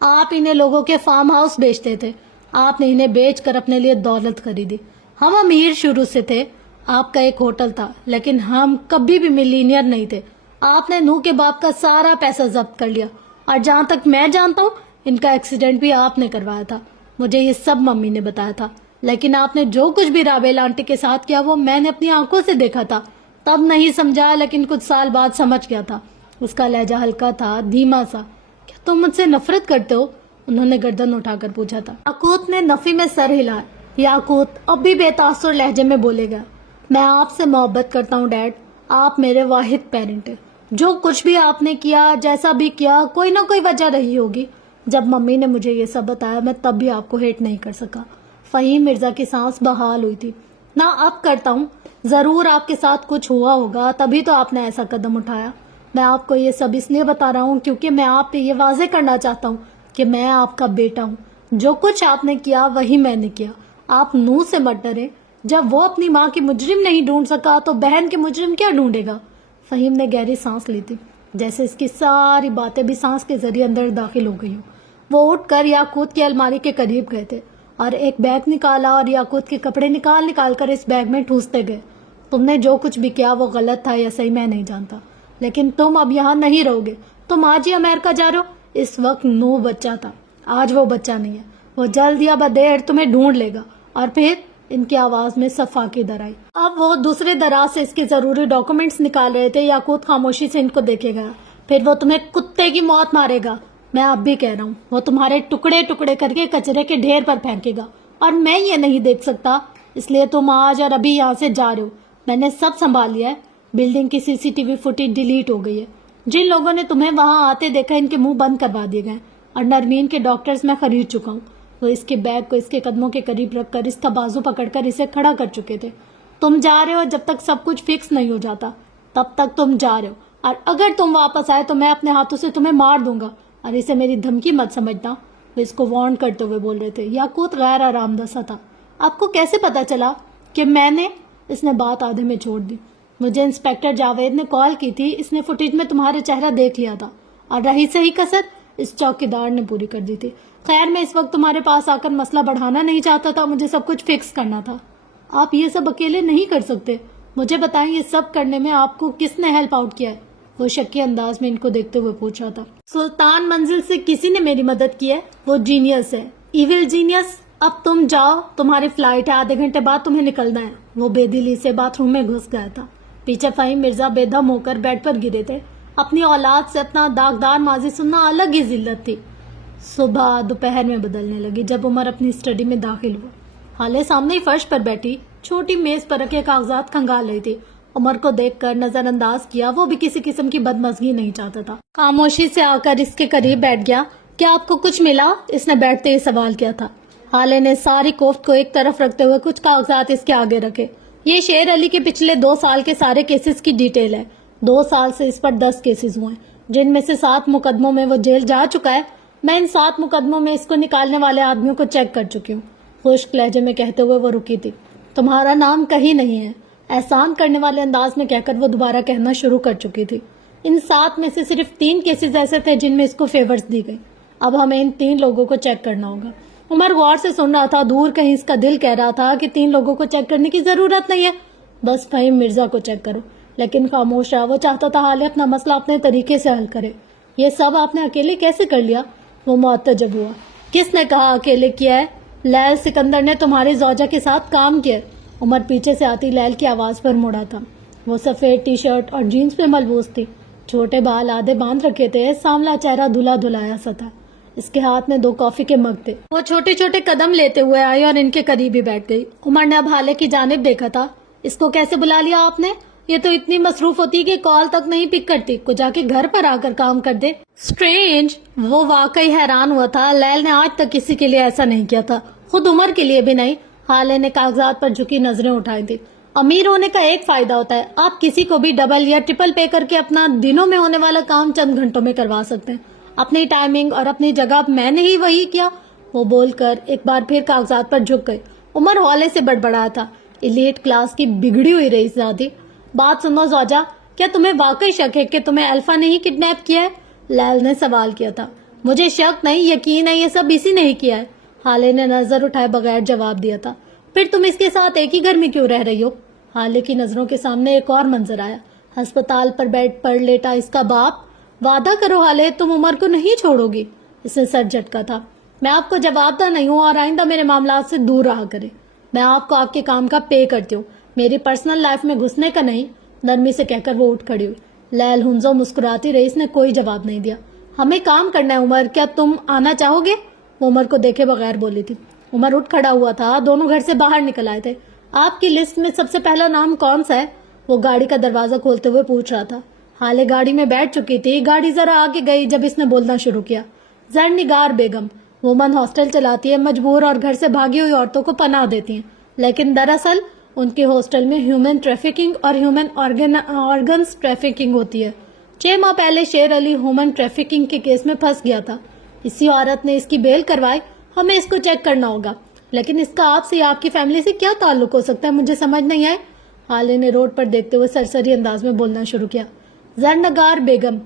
آپ انہیں لوگوں کے فارم ہاؤس بیچتے تھے، آپ نے انہیں بیچ کر اپنے لیے دولت خریدی۔ ہم امیر شروع سے تھے، آپ کا ایک ہوٹل تھا، لیکن ہم کبھی بھی ملینئر نہیں تھے۔ آپ نے نو کے باپ کا سارا پیسہ ضبط کر لیا، اور جہاں تک میں جانتا ہوں ان کا ایکسیڈنٹ بھی آپ نے کروایا تھا۔ مجھے یہ سب ممی نے بتایا تھا، لیکن آپ نے جو کچھ بھی رابیل آنٹی کے ساتھ کیا وہ میں نے اپنی آنکھوں سے دیکھا تھا۔ تب نہیں سمجھا، لیکن کچھ سال بعد سمجھ گیا تھا۔ اس کا لہجہ ہلکا تھا، دھیما سا۔ کیا تم مجھ سے نفرت کرتے ہو؟ انہوں نے گردن اٹھا کر پوچھا تھا۔ یاقوت نے نفی میں سر ہلایا۔ یاقوت اب بھی بے تاثر لہجے میں بولے گا، میں آپ سے محبت کرتا ہوں ڈیڈ، آپ میرے واحد پیرنٹ ہیں۔ جو کچھ بھی آپ نے کیا، جیسا بھی کیا، کوئی نہ کوئی وجہ رہی ہوگی۔ جب ممی نے مجھے یہ سب بتایا میں تب بھی آپ کو ہیٹ نہیں کر سکا۔ فہیم مرزا کی سانس بحال ہوئی تھی۔ نہ اب کرتا ہوں، ضرور آپ کے ساتھ کچھ ہوا ہوگا تبھی تو آپ نے ایسا قدم اٹھایا۔ میں آپ کو یہ سب اس لیے بتا رہا ہوں کیونکہ میں آپ پہ یہ واضح کرنا چاہتا ہوں کہ میں آپ کا بیٹا ہوں۔ جو کچھ آپ نے کیا وہی میں نے کیا۔ آپ نو سے مت ڈرے، جب وہ اپنی ماں کی مجرم نہیں ڈھونڈ سکا تو بہن کے مجرم کیا ڈھونڈے گا؟ فہیم نے گہری سانس لی تھی، جیسے اس کی ساری باتیں بھی سانس کے ذریعے اندر داخل ہو گئی ہوں۔ وہ اٹھ کر یاقوت کی الماری کے قریب گئے تھے اور ایک بیگ نکالا اور یاقوت کے کپڑے نکال کر اس بیگ میں ٹھوستے گئے۔ تم نے جو کچھ بھی کیا وہ غلط تھا یا صحیح میں نہیں جانتا، لیکن تم اب یہاں نہیں رہو گے، تم آج ہی امریکہ جا رہے ہو۔ اس وقت نو بچہ تھا، آج وہ بچہ نہیں ہے، وہ جلد یا بدیر تمہیں ڈھونڈ لے گا۔ اور پھر ان کی آواز میں صفاقی در آئی۔ اب وہ دوسرے دراز سے اس کے ضروری ڈاکومنٹس نکال رہے تھے۔ یاقوت خاموشی سے ان کو دیکھے گا۔ پھر وہ تمہیں کتے کی موت مارے گا، میں اب بھی کہہ رہا ہوں، وہ تمہارے ٹکڑے ٹکڑے کر کے کچرے کے ڈھیر پر پھینکے گا، اور میں یہ نہیں دیکھ سکتا، اس لیے تم آج اور ابھی یہاں سے جا رہے ہو۔ میں نے سب سنبھال لیا ہے، بلڈنگ کی CCTV فوٹیج ڈیلیٹ ہو گئی ہے، جن لوگوں نے تمہیں وہاں آتے دیکھا ان کے منہ بند کروا دیے گئے، اور نرمین کے ڈاکٹرز میں خرید چکا ہوں۔ وہ اس کے بیگ کو اس کے قدموں کے قریب رکھ کر اس کا بازو پکڑ کر اسے کھڑا کر چکے تھے۔ تم جا رہے ہو، جب تک سب کچھ فکس نہیں ہو جاتا تب تک تم جا رہے ہو، اور اگر تم واپس آئے تو میں اپنے ہاتھوں سے تمہیں مار دوں گا، اور اسے میری دھمکی مت سمجھنا۔ وہ اس کو وارن کرتے ہوئے بول رہے تھے۔ یاقوت غیر آرام دہ تھا۔ آپ کو کیسے پتا چلا کہ میں نے؟ اس نے بات آدھے میں چھوڑ دی۔ مجھے انسپیکٹر جاوید نے کال کی تھی، اس نے فوٹیج میں تمہارے چہرہ دیکھ لیا تھا، اور رہی صحیح کسر اس چوکیدار نے پوری کر دی تھی۔ خیر، میں اس وقت تمہارے پاس آ کر مسئلہ بڑھانا نہیں چاہتا تھا، مجھے سب کچھ فکس کرنا تھا۔ آپ یہ سب اکیلے نہیں کر سکتے، مجھے بتائیں یہ سب کرنے میں آپ کو کس نے ہیلپ آؤٹ کیا ہے؟ وہ شکی انداز میں ان کو دیکھتے ہوئے پوچھ رہا تھا۔ سلطان منزل سے کسی نے میری مدد کی ہے، وہ جینیس ہے، ایول جینیس۔ اب تم جاؤ، تمہاری فلائٹ ہے، آدھے گھنٹے بعد تمہیں نکلنا ہے۔ وہ بے دلی سے باتھ روم میں گھس گیا تھا۔ پیچھے فہیم مرزا بے دم ہو کر بیڈ پر گرے تھے۔ اپنی اولاد سے اپنا داغدار ماضی سننا الگ ہی ذلت تھی۔ صبح دوپہر میں بدلنے لگی جب عمر اپنی اسٹڈی میں داخل ہوا۔ حالے سامنے ہی فرش پر بیٹھی چھوٹی میز پر رکھے کاغذات کھنگال رہی تھی۔ عمر کو دیکھ کر نظر انداز کیا. وہ بھی کسی قسم کی بدمزگی نہیں چاہتا تھا. خاموشی سے آ کر اس کے قریب بیٹھ گیا. کیا آپ کو کچھ ملا؟ اس نے بیٹھتے ہی سوال کیا تھا. حالے نے ساری کوفت کو ایک طرف رکھتے ہوئے کچھ کاغذات اس کے آگے رکھے. یہ شیر علی کے پچھلے 2 سال کے سارے کیسز کی ڈیٹیل ہے. 2 سال سے اس پر 10 کیسز ہوئے ہیں، جن میں سے 7 مقدموں میں وہ جیل جا چکا ہے. میں ان 7 مقدموں میں اس کو نکالنے والے آدمیوں کو چیک کر چکی ہوں. خشک لہجے میں کہتے ہوئے وہ رکی تھی. تمہارا نام کہیں نہیں ہے، احسان کرنے والے انداز میں کہہ کر وہ دوبارہ کہنا شروع کر چکی تھی. ان 7 میں سے صرف 3 کیسز ایسے تھے جن میں اس کو فیورز دی گئی. اب ہمیں ان 3 لوگوں کو چیک کرنا ہوگا. عمر غور سے سن رہا تھا. دور کہیں اس کا دل کہہ رہا تھا کہ 3 لوگوں کو چیک کرنے کی ضرورت نہیں ہے، بس فہیم مرزا کو چیک کرو. لیکن خاموش رہا. وہ چاہتا تھا حالے اپنا مسئلہ اپنے طریقے سے حل کرے. یہ سب آپ نے اکیلے کیسے کر لیا؟ وہ معتجب ہوا. کس نے کہا اکیلے کیا ہے؟ لیل سکندر نے تمہاری زوجہ کے ساتھ کام کیا. عمر پیچھے سے آتی لیل کی آواز پر مڑا تھا. وہ سفید ٹی شرٹ اور جینز پہ ملبوس تھی. چھوٹے بال آدھے باندھ رکھے تھے. ساملا چہرہ دھلا دھلایا سا تھا. اس کے ہاتھ میں 2 کافی کے مگ تھے. وہ چھوٹے چھوٹے قدم لیتے ہوئے آئی اور ان کے قریب ہی بیٹھ گئی. عمر نے اب حالے کی جانب دیکھا تھا. اس کو کیسے بلا لیا آپ نے؟ یہ تو اتنی مصروف ہوتی کہ کال تک نہیں پک کرتی. کو جا کے گھر پر آ کر کام کر دے. اسٹرینج. وہ واقعی حیران ہوا تھا. لیل نے آج تک کسی کے لیے ایسا نہیں کیا تھا، خود عمر کے لیے بھی نہیں. حالے نے کاغذات پر جھکی نظریں اٹھائی تھی. امیر ہونے کا ایک فائدہ ہوتا ہے، آپ کسی کو بھی ڈبل یا ٹرپل پے کر کے اپنا دنوں میں ہونے والا کام چند گھنٹوں میں کروا سکتے ہیں. اپنی ٹائمنگ اور اپنی جگہ میں نے ہی وہی کیا. وہ بول کر ایک بار پھر کاغذات پر جھک گئی. عمر حوالے سے بڑبڑایا تھا. ایلیٹ کلاس کی بگڑی ہوئی رئیس زادی. بات سنو زوجہ، کیا تمہیں واقعی شک ہے کہ تمہیں الفا نے ہی کڈنیپ کیا ہے؟ لیل نے سوال کیا تھا. مجھے شک نہیں، یقین ہے یہ سب اسی نے ہی کیا ہے. حالے نے نظر اٹھائے بغیر جواب دیا تھا. پھر تم اس کے ساتھ ایک ہی گھر میں کیوں رہ رہی ہو؟ حالے کی نظروں کے سامنے ایک اور منظر آیا. ہسپتال پر بیڈ پر لیٹا اس کا باپ. وعدہ کرو حالے، تم عمر کو نہیں چھوڑو گی. اس نے سر جھٹکا تھا. میں آپ کو جواب دہ نہیں ہوں اور آئندہ میرے معاملات سے دور رہا کرے. میں آپ کو آپ کے کام کا پے کرتی ہوں، میری پرسنل لائف میں گھسنے کا نہیں. نرمی سے کہہ کر وہ اٹھ کھڑی ہوئی. لیل ہنزو مسکراتی رہی. اس نے کوئی جواب نہیں دیا. ہمیں کام کرنا ہے عمر، کیا تم آنا چاہو گے؟ وہ عمر کو دیکھے بغیر بولی تھی. عمر اٹھ کھڑا ہوا تھا. دونوں گھر سے باہر نکل آئے تھے. آپ کی لسٹ میں سب سے پہلا نام کون سا ہے؟ وہ گاڑی کا دروازہ کھولتے ہوئے پوچھ رہا تھا. حالے گاڑی میں بیٹھ چکی تھی. گاڑی ذرا آگے گئی جب اس نے بولنا شروع کیا. زرنگار بیگم. وومن ہاسٹل چلاتی ہے. مجبور اور گھر سے بھاگی ہوئی عورتوں کو پناہ دیتی ہیں، لیکن دراصل ان کے ہاسٹل میں ہیومن ٹریفکنگ اور ہیومن آرگنز ٹریفکنگ ہوتی ہے. 6 ماہ پہلے شیر علی ہیومن ٹریفکنگ کے کیس میں پھنس گیا تھا. اسی عورت نے اس کی بیل کروائی. ہمیں اس کو چیک کرنا ہوگا. لیکن اس کا آپ سے یا آپ کی فیملی سے کیا تعلق ہو سکتا ہے؟ مجھے سمجھ نہیں آئے. حالے نے روڈ پر دیکھتے ہوئے سرسری انداز میں بولنا شروع کیا. زرنگار بیگم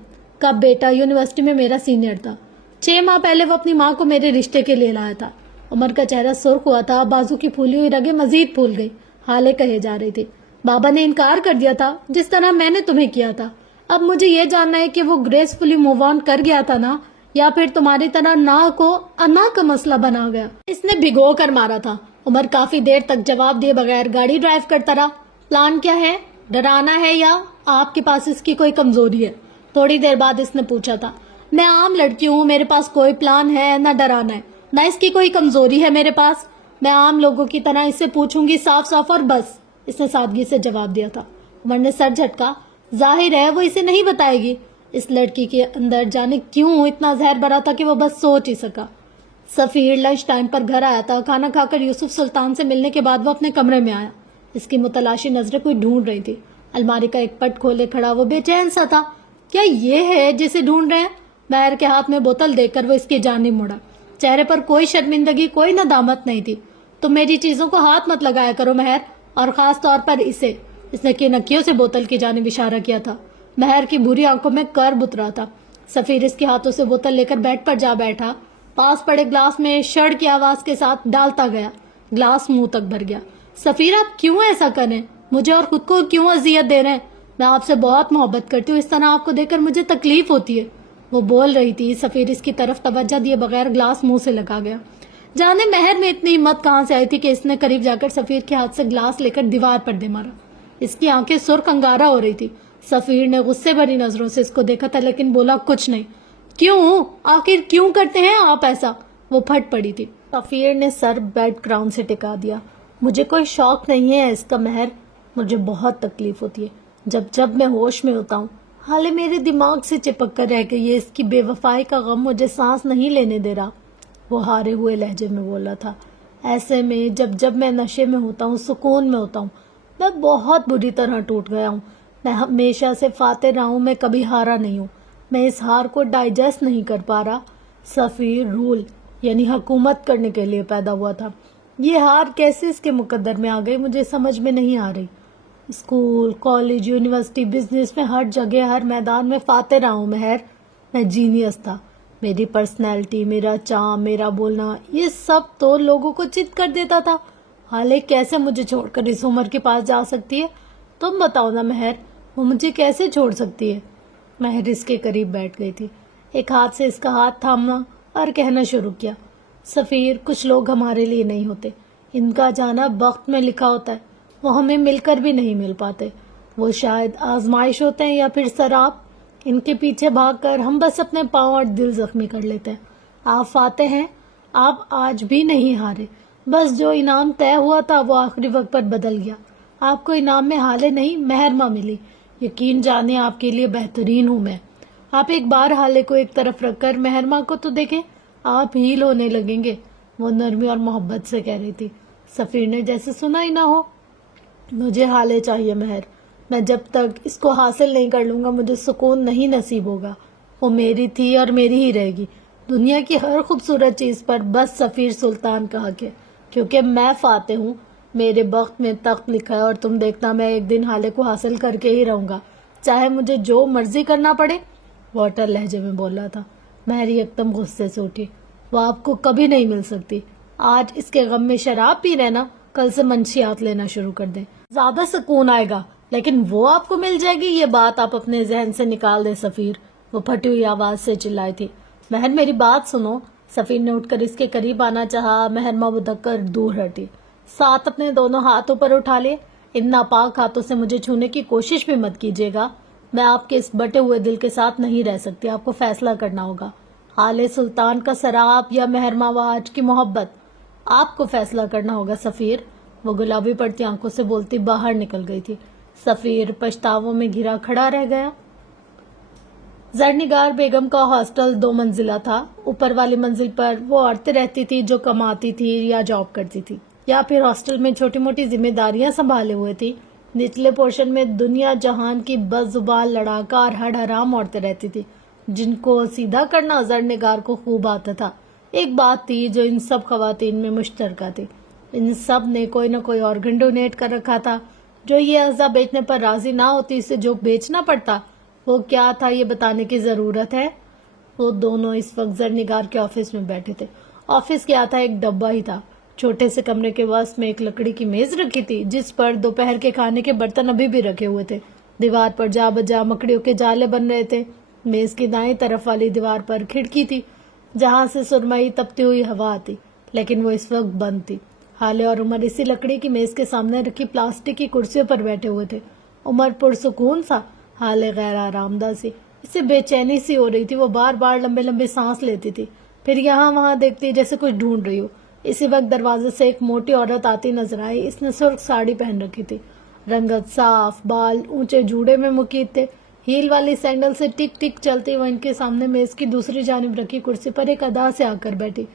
کا بیٹا یونیورسٹی میں میرا سینئر تھا. 6 ماہ پہلے وہ اپنی ماں کو میرے رشتے کے لیے لایا تھا. عمر کا چہرہ سرخ ہوا تھا. بازو کی پھولی ہوئی رگیں مزید پھول گئی. حالے کہے جا رہی تھی. بابا نے انکار کر دیا تھا جس طرح میں نے تمہیں کیا تھا. اب مجھے یہ جاننا ہے کہ وہ گریسفلی موو آن کر گیا تھا نا، یا پھر تمہاری طرح نا کو انا کا مسئلہ بنا گیا. اس نے بھگو کر مارا تھا. عمر کافی دیر تک جواب دیے بغیر گاڑی ڈرائیو کرتا رہا. پلان کیا ہے؟ ڈرانا ہے یا آپ کے پاس اس کی کوئی کمزوری ہے؟ تھوڑی دیر بعد اس نے پوچھا تھا. میں عام لڑکی ہوں، میرے پاس کوئی پلان ہے نہ ڈرانا ہے، نہ اس کی کوئی کمزوری ہے میرے پاس. میں عام لوگوں کی طرح اس سے پوچھوں گی صاف صاف اور بس. اس نے سادگی سے جواب دیا تھا. عمر نے سر جھٹکا. ظاہر ہے وہ اسے نہیں بتائے گی. اس لڑکی کے اندر جانے کیوں اتنا زہر بھرا تھا کہ وہ بس سوچ ہی سکا. سفیر لنچ ٹائم پر گھر آیا تھا. کھانا کھا کر یوسف سلطان سے ملنے کے بعد وہ اپنے کمرے میں آیا. اس کی متلاشی نظریں کوئی ڈھونڈ رہی تھی. الماری کا ایک پٹ کھولے کھڑا وہ بے چین سا تھا. کیا یہ ہے جسے ڈھونڈ رہے ہیں؟ مہر کے ہاتھ میں بوتل دیکھ کر وہ اس کی جانب مڑا. چہرے پر کوئی شرمندگی، کوئی ندامت نہیں تھی. تم میری چیزوں کو ہاتھ مت لگایا کرو مہر، اور خاص طور پر اسے. اس نے کنکیوں سے بوتل کی جانب اشارہ کیا تھا. مہر کی بری آنکھوں میں کرب اترا تھا. سفیر اس کے ہاتھوں سے بوتل لے کر بیڈ پر جا بیٹھا. پاس پڑے گلاس میں شڑ کی آواز کے ساتھ ڈالتا گیا. گلاس منہ تک بھر گیا. سفیر آپ کیوں ایسا کریں؟ مجھے اور خود کو کیوں اذیت دے رہے ہیں؟ میں آپ سے بہت محبت کرتی ہوں. اس طرح آپ کو دیکھ کر مجھے تکلیف ہوتی ہے. وہ بول رہی تھی. سفیر اس کی طرف توجہ دیے بغیر گلاس منہ سے لگا گیا. جانے مہر میں اتنی ہمت کہاں سے آئی تھی کہ اس نے قریب جا کر سفیر کے ہاتھ سے گلاس لے کر دیوار پر دے مارا. اس کی آنکھیں سرخ انگارہ ہو رہی تھی. سفیر نے غصے بھری نظروں سے اس کو دیکھا تھا لیکن بولا کچھ نہیں. کیوں؟ آخر کیوں کرتے ہیں آپ ایسا؟ وہ پھٹ پڑی تھی. سفیر نے سر بیڈ گراؤنڈ سے ٹکا دیا. مجھے کوئی شوق نہیں ہے اس کا مہر، مجھے بہت تکلیف ہوتی ہے. جب جب میں ہوش میں ہوتا ہوں حالے میرے دماغ سے چپک کر رہ گئی ہے، اس کی بے وفائی کا غم مجھے سانس نہیں لینے دے رہا، وہ ہارے ہوئے لہجے میں بولا تھا۔ ایسے میں جب جب میں نشے میں ہوتا ہوں، سکون میں ہوتا ہوں، میں بہت بری طرح ٹوٹ گیا ہوں۔ میں ہمیشہ سے فاتح رہا ہوں، میں کبھی ہارا نہیں ہوں۔ میں اس ہار کو ڈائجسٹ نہیں کر پا رہا۔ سفیر رول یعنی حکومت کرنے کے لیے پیدا ہوا تھا، یہ ہار کیسے اس کے مقدر میں آ گئی مجھے سمجھ میں نہیں آ رہی۔ اسکول، کالج، یونیورسٹی، بزنس میں ہر جگہ، ہر میدان میں فاتح رہا ہوں مہر۔ میں جینیس تھا۔ میری پرسنالٹی، میرا چام، میرا بولنا، یہ سب تو لوگوں کو چت کر دیتا تھا۔ حالے کیسے مجھے چھوڑ کر اس عمر کے پاس جا سکتی ہے؟ تم بتاؤ نا مہر، وہ مجھے کیسے چھوڑ سکتی ہے؟ مہر اس کے قریب بیٹھ گئی تھی، ایک ہاتھ سے اس کا ہاتھ تھاما اور کہنا شروع کیا، سفیر، کچھ لوگ ہمارے لیے نہیں ہوتے، ان کا جانا وقت میں لکھا ہوتا ہے، وہ ہمیں مل کر بھی نہیں مل پاتے، وہ شاید آزمائش ہوتے ہیں یا پھر سراب، ان کے پیچھے بھاگ کر ہم بس اپنے پاؤں اور دل زخمی کر لیتے ہیں۔ آپ فاتح ہیں، آپ آج بھی نہیں ہارے، بس جو انعام طے ہوا تھا وہ آخری وقت پر بدل گیا۔ آپ کو انعام میں حالے نہیں مہرماں ملی، یقین جانے آپ کے لیے بہترین ہوں میں۔ آپ ایک بار حالے کو ایک طرف رکھ کر مہرماں کو تو دیکھیں، آپ ہیل ہونے لگیں گے، وہ نرمی اور محبت سے کہہ رہی تھی۔ سفیر نے جیسے سنا ہی نہ ہو، مجھے حالے چاہیے مہر، میں جب تک اس کو حاصل نہیں کر لوں گا مجھے سکون نہیں نصیب ہوگا۔ وہ میری تھی اور میری ہی رہے گی، دنیا کی ہر خوبصورت چیز پر بس سفیر سلطان کا حق ہے، کیونکہ میں فاتح ہوں، میرے بخت میں تخت لکھا ہے، اور تم دیکھنا میں ایک دن حالے کو حاصل کر کے ہی رہوں گا، چاہے مجھے جو مرضی کرنا پڑے، واٹر لہجے میں بول رہا تھا۔ مہر یکدم غصے سے اٹھی، وہ آپ کو کبھی نہیں مل سکتی، آج اس کے غم میں شراب پی رہے نا، کل سے منشیات لینا شروع کر دیں، زیادہ سکون آئے گا، لیکن وہ آپ کو مل جائے گی، یہ بات آپ اپنے ذہن سے نکال دیں سفیر، وہ پھٹی ہوئی آواز سے چلائی تھی۔ مہر میری بات سنو، سفیر نے اٹھ کر اس کے قریب آنا چاہا، مہرماں بدک کر دور ہٹی، ساتھ اپنے دونوں ہاتھوں پر اٹھا لے، ان ناپاک ہاتھوں سے مجھے چھونے کی کوشش بھی مت کیجیے گا، میں آپ کے اس بٹے ہوئے دل کے ساتھ نہیں رہ سکتی، آپ کو فیصلہ کرنا ہوگا، حال سلطان کا سراب یا مہرماں آج کی محبت، آپ کو فیصلہ کرنا ہوگا سفیر، وہ گلابی پڑتی آنکھوں سے بولتی باہر نکل گئی تھی۔ سفیر پچھتاووں میں گھرا کھڑا رہ گیا۔ زرنگار بیگم کا ہاسٹل 2 منزلہ تھا، اوپر والی منزل پر وہ عورتیں رہتی تھی جو کماتی تھی یا جاب کرتی تھی یا پھر ہاسٹل میں چھوٹی موٹی ذمہ داریاں سنبھالے ہوئے تھی۔ نچلے پورشن میں دنیا جہان کی بد زبان لڑاکا اور ہڈ حرام عورتیں رہتی تھی جن کو سیدھا کرنا زرنگار کو خوب آتا تھا۔ ایک بات تھی جو ان سب خواتین میں مشترکہ تھی، ان سب نے کوئی نہ کوئی آرگن ڈونیٹ کر رکھا تھا، جو یہ اعضا بیچنے پر راضی نہ ہوتی اسے جو بیچنا پڑتا، وہ کیا تھا یہ بتانے کی ضرورت ہے؟ وہ دونوں اس وقت زرنگار کے آفس میں بیٹھے تھے۔ آفس کیا تھا، ایک ڈبہ ہی تھا، چھوٹے سے کمرے کے وسط میں ایک لکڑی کی میز رکھی تھی جس پر دوپہر کے کھانے کے برتن ابھی بھی رکھے ہوئے تھے، دیوار پر جا بجا مکڑیوں کے جالے بن رہے تھے، میز کی دائیں طرف والی دیوار پر کھڑکی تھی جہاں سے سرمئی تپتی ہوئی ہوا آتی، لیکن وہ اس وقت بند تھی۔ حالے اور عمر اسی لکڑی کی میز کے سامنے رکھی پلاسٹک کی کرسیوں پر بیٹھے ہوئے تھے۔ عمر پرسکون سا، حالے غیر آرام دہ سی، اسے بے چینی سی ہو رہی تھی، وہ بار بار لمبے لمبے سانس لیتی تھی، پھر یہاں وہاں دیکھتی جیسے کچھ ڈھونڈ رہی ہو۔ اسی وقت دروازے سے ایک موٹی عورت آتی نظر آئی، اس نے سرخ ساڑی پہن رکھی تھی، رنگت صاف، بال اونچے جوڑے میں مقید تھے، ہیل والی سینڈل سے ٹک ٹک چلتی وہ ان کے سامنے میز کی دوسری جانب رکھی کرسی پر ایک ادا سے آ کر بیٹھی۔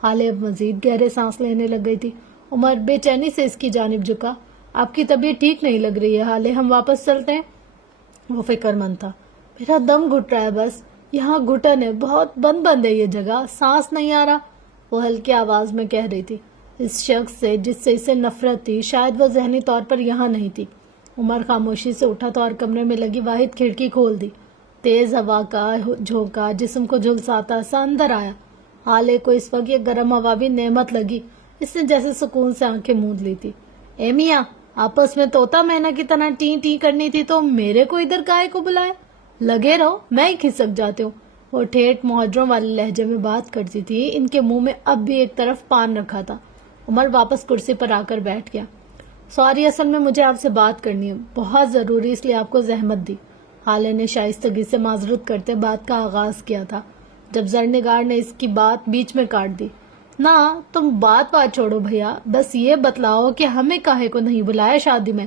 حالے اب مزید گہرے سانس لینے لگ گئی تھی۔ عمر بے چینی سے اس کی جانب جھکا۔ آپ کی طبیعت ٹھیک نہیں لگ رہی ہے حالے، ہم واپس چلتے ہیں؟ وہ فکر مند تھا۔ میرا دم گھٹ رہا ہے، بس یہاں گھٹن ہے، بہت بند ہے یہ جگہ، سانس نہیں آ رہا، وہ ہلکی آواز میں کہہ رہی تھی۔ اس شخص سے جس سے اسے نفرت تھی شاید وہ ذہنی طور پر یہاں نہیں تھی۔ عمر خاموشی سے اٹھا تو اور کمرے میں لگی واحد کھڑکی کھول دی۔ تیز ہوا کا جھونکا جسم کو جھلساتا سا اندر آیا۔ حالے کو اس وقت یہ گرم ہوا بھی نعمت لگی، اس نے جیسے سکون سے آنکھیں موند لی تھی۔ اے میاں، آپس میں طوطا مینا کی طرح ٹی ٹی کرنی تھی تو میرے کو ادھر کائے کو بلایا؟ لگے رہو، میں ہی کھسک جاتی ہوں۔ وہ ٹھیٹھ محاوروں والے لہجے میں بات کرتی تھی، ان کے منہ میں اب بھی ایک طرف پان رکھا تھا۔ عمر واپس کرسی پر آ کر بیٹھ گیا۔ سوری، اصل میں مجھے آپ سے بات کرنی ہے، بہت ضروری، اس لیے آپ کو زحمت دی۔ حالے نے شائستگی سے معذرت کرتے بات کا آغاز کیا تھا جب زرنگار نے اس کی بات بیچ میں کاٹ دی۔ نہ، تم بات چھوڑو بھیا، بس یہ بتلاؤ کہ ہمیں کاہے کو نہیں بلایا شادی میں؟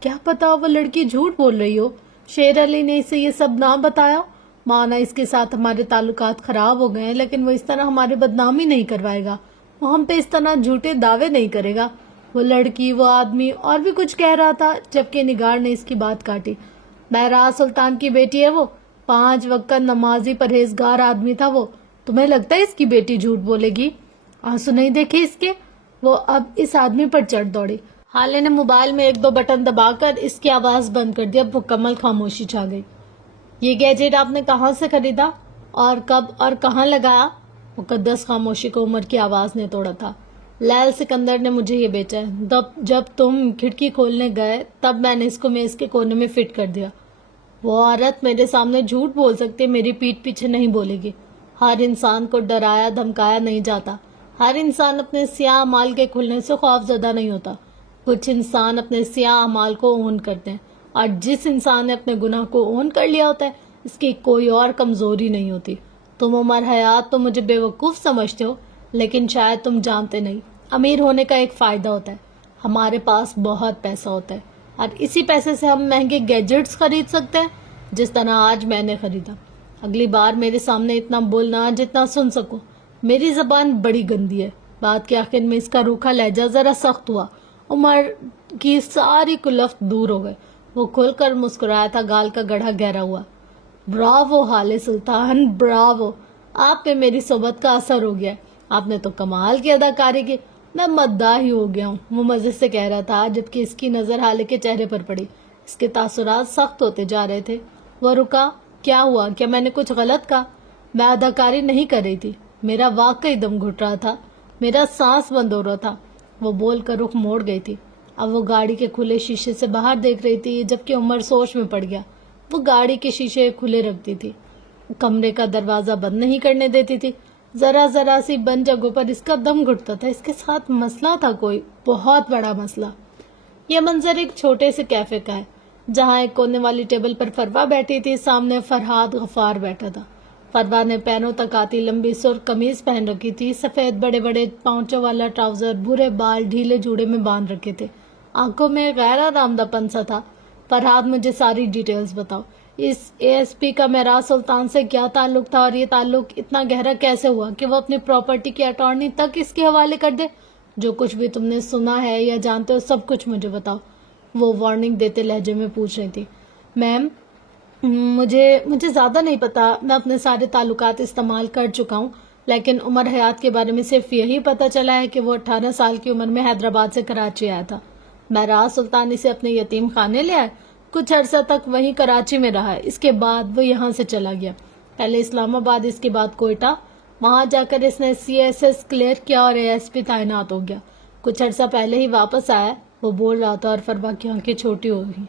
کیا پتا وہ لڑکی جھوٹ بول رہی ہو، شیر علی نے اسے یہ سب نہ بتایا، مانا اس کے ساتھ ہمارے تعلقات خراب ہو گئے ہیں، لیکن وہ اس طرح ہماری بدنامی نہیں کروائے گا، وہ ہم پہ اس طرح جھوٹے دعوے نہیں کرے گا۔ وہ لڑکی، وہ آدمی اور بھی کچھ کہہ رہا تھا، جبکہ نگار نے اس کی بات کاٹی۔ بہرحال سلطان کی بیٹی ہے وہ، 5 وقت کا نمازی پرہیزگار آدمی تھا وہ، تمہیں لگتا ہے اس کی بیٹی جھوٹ بولے گی؟ آنسو نہیں دیکھے اس کے؟ وہ اب اس آدمی پر چڑھ دوڑی۔ حالے نے موبائل میں 1-2 بٹن دبا کر اس کی آواز بند کر دی۔ اب مکمل خاموشی چھا گئی۔ یہ گیجٹ آپ نے کہاں سے خریدا اور کب اور کہاں لگایا؟ مقدس خاموشی کو عمر کی آواز نے توڑا تھا۔ لیل سکندر نے مجھے یہ بیچا ہے، جب تم کھڑکی کھولنے گئے تب میں نے اس کو میز کے کونے میں فٹ کر دیا۔ وہ عورت میرے سامنے جھوٹ بول سکتی، میری پیٹھ پیچھے نہیں بولے گی۔ ہر انسان کو ڈرایا دھمکایا نہیں جاتا، ہر انسان اپنے سیاہ اعمال کے کھلنے سے خوف زدہ نہیں ہوتا۔ کچھ انسان اپنے سیاہ اعمال کو اون کرتے ہیں، اور جس انسان نے اپنے گناہ کو اون کر لیا ہوتا ہے اس کی کوئی اور کمزوری نہیں ہوتی۔ تم عمر حیات تو مجھے بے وقوف سمجھتے ہو، لیکن شاید تم جانتے نہیں، امیر ہونے کا ایک فائدہ ہوتا ہے، ہمارے پاس بہت پیسہ ہوتا ہے، اور اسی پیسے سے ہم مہنگے گیجٹس خرید سکتے ہیں، جس طرح آج میں نے خریدا۔ اگلی بار میرے سامنے اتنا بولنا جتنا سن سکو، میری زبان بڑی گندی ہے۔ بات کے آخر میں اس کا روکھا لہجہ ذرا سخت ہوا، عمر کی ساری کلفت دور ہو گئے، وہ کھل کر مسکرایا تھا، گال کا گڑھا گہرا ہوا۔ براوو حال سلطان، براوو، آپ پہ میری صحبت کا اثر ہو گیا ہے، آپ نے تو کمال کی اداکاری کی، میں مداح ہی ہو گیا ہوں، وہ مزے سے کہہ رہا تھا، جبکہ اس کی نظر حالے کے چہرے پر پڑی۔ اس کے تاثرات سخت ہوتے جا رہے تھے۔ وہ رکا۔ کیا ہوا؟ کیا میں نے کچھ غلط کہا؟ میں اداکاری نہیں کر رہی تھی، میرا واقعی دم گھٹ رہا تھا، میرا سانس بند ہو رہا تھا۔ وہ بول کر رخ موڑ گئی تھی۔ اب وہ گاڑی کے کھلے شیشے سے باہر دیکھ رہی تھی، جبکہ عمر سوچ میں پڑ گیا۔ وہ گاڑی کے شیشے کھلے رکھتی تھی، کمرے کا دروازہ بند نہیں کرنے دیتی تھی، ذرا ذرا سی بند جگہوں پر اس کا دم گھٹتا تھا۔ اس کے ساتھ مسئلہ تھا، کوئی بہت بڑا مسئلہ۔ یہ منظر ایک چھوٹے سے کیفے کا ہے، جہاں ایک کونے والی ٹیبل پر فروا بیٹھی تھی، سامنے فرحاد غفار بیٹھا تھا۔ فروا نے پیروں تک آتی لمبی سرخ قمیض پہن رکھی تھی، سفید بڑے بڑے پاؤنچوں والا ٹراؤزر، بھورے بال ڈھیلے جوڑے میں باندھ رکھے تھے، آنکھوں میں غیر آرامدہ پنسا تھا۔ فرحاد، مجھے ساری ڈیٹیلز بتاؤ، اس ASP کا معراج سلطان سے کیا تعلق تھا، اور یہ تعلق اتنا گہرا کیسے ہوا کہ وہ اپنی پراپرٹی کی اٹارنی تک اس کے حوالے کر دے؟ جو کچھ بھی تم نے سنا ہے یا جانتے ہو سب کچھ مجھے بتاؤ، وہ وارننگ دیتے لہجے میں پوچھ رہی تھی۔ میم، مجھے زیادہ نہیں پتا، میں اپنے سارے تعلقات استعمال کر چکا ہوں، لیکن عمر حیات کے بارے میں صرف یہی پتا چلا ہے کہ وہ 18 سال کی عمر میں حیدرآباد سے کراچی آیا تھا۔ معراج سلطان اسے اپنے یتیم خانے لے آئے، کچھ عرصہ تک وہیں کراچی میں رہا ہے، اس کے بعد وہ یہاں سے چلا گیا، پہلے اسلام آباد، اس کے بعد کوئٹہ، وہاں جا کر اس نے CSS کلیئر کیا اور ASP تعینات ہو گیا۔ کچھ عرصہ پہلے ہی واپس آیا، وہ بول رہا تھا اور فروا کی آنکھیں چھوٹی ہو گئی،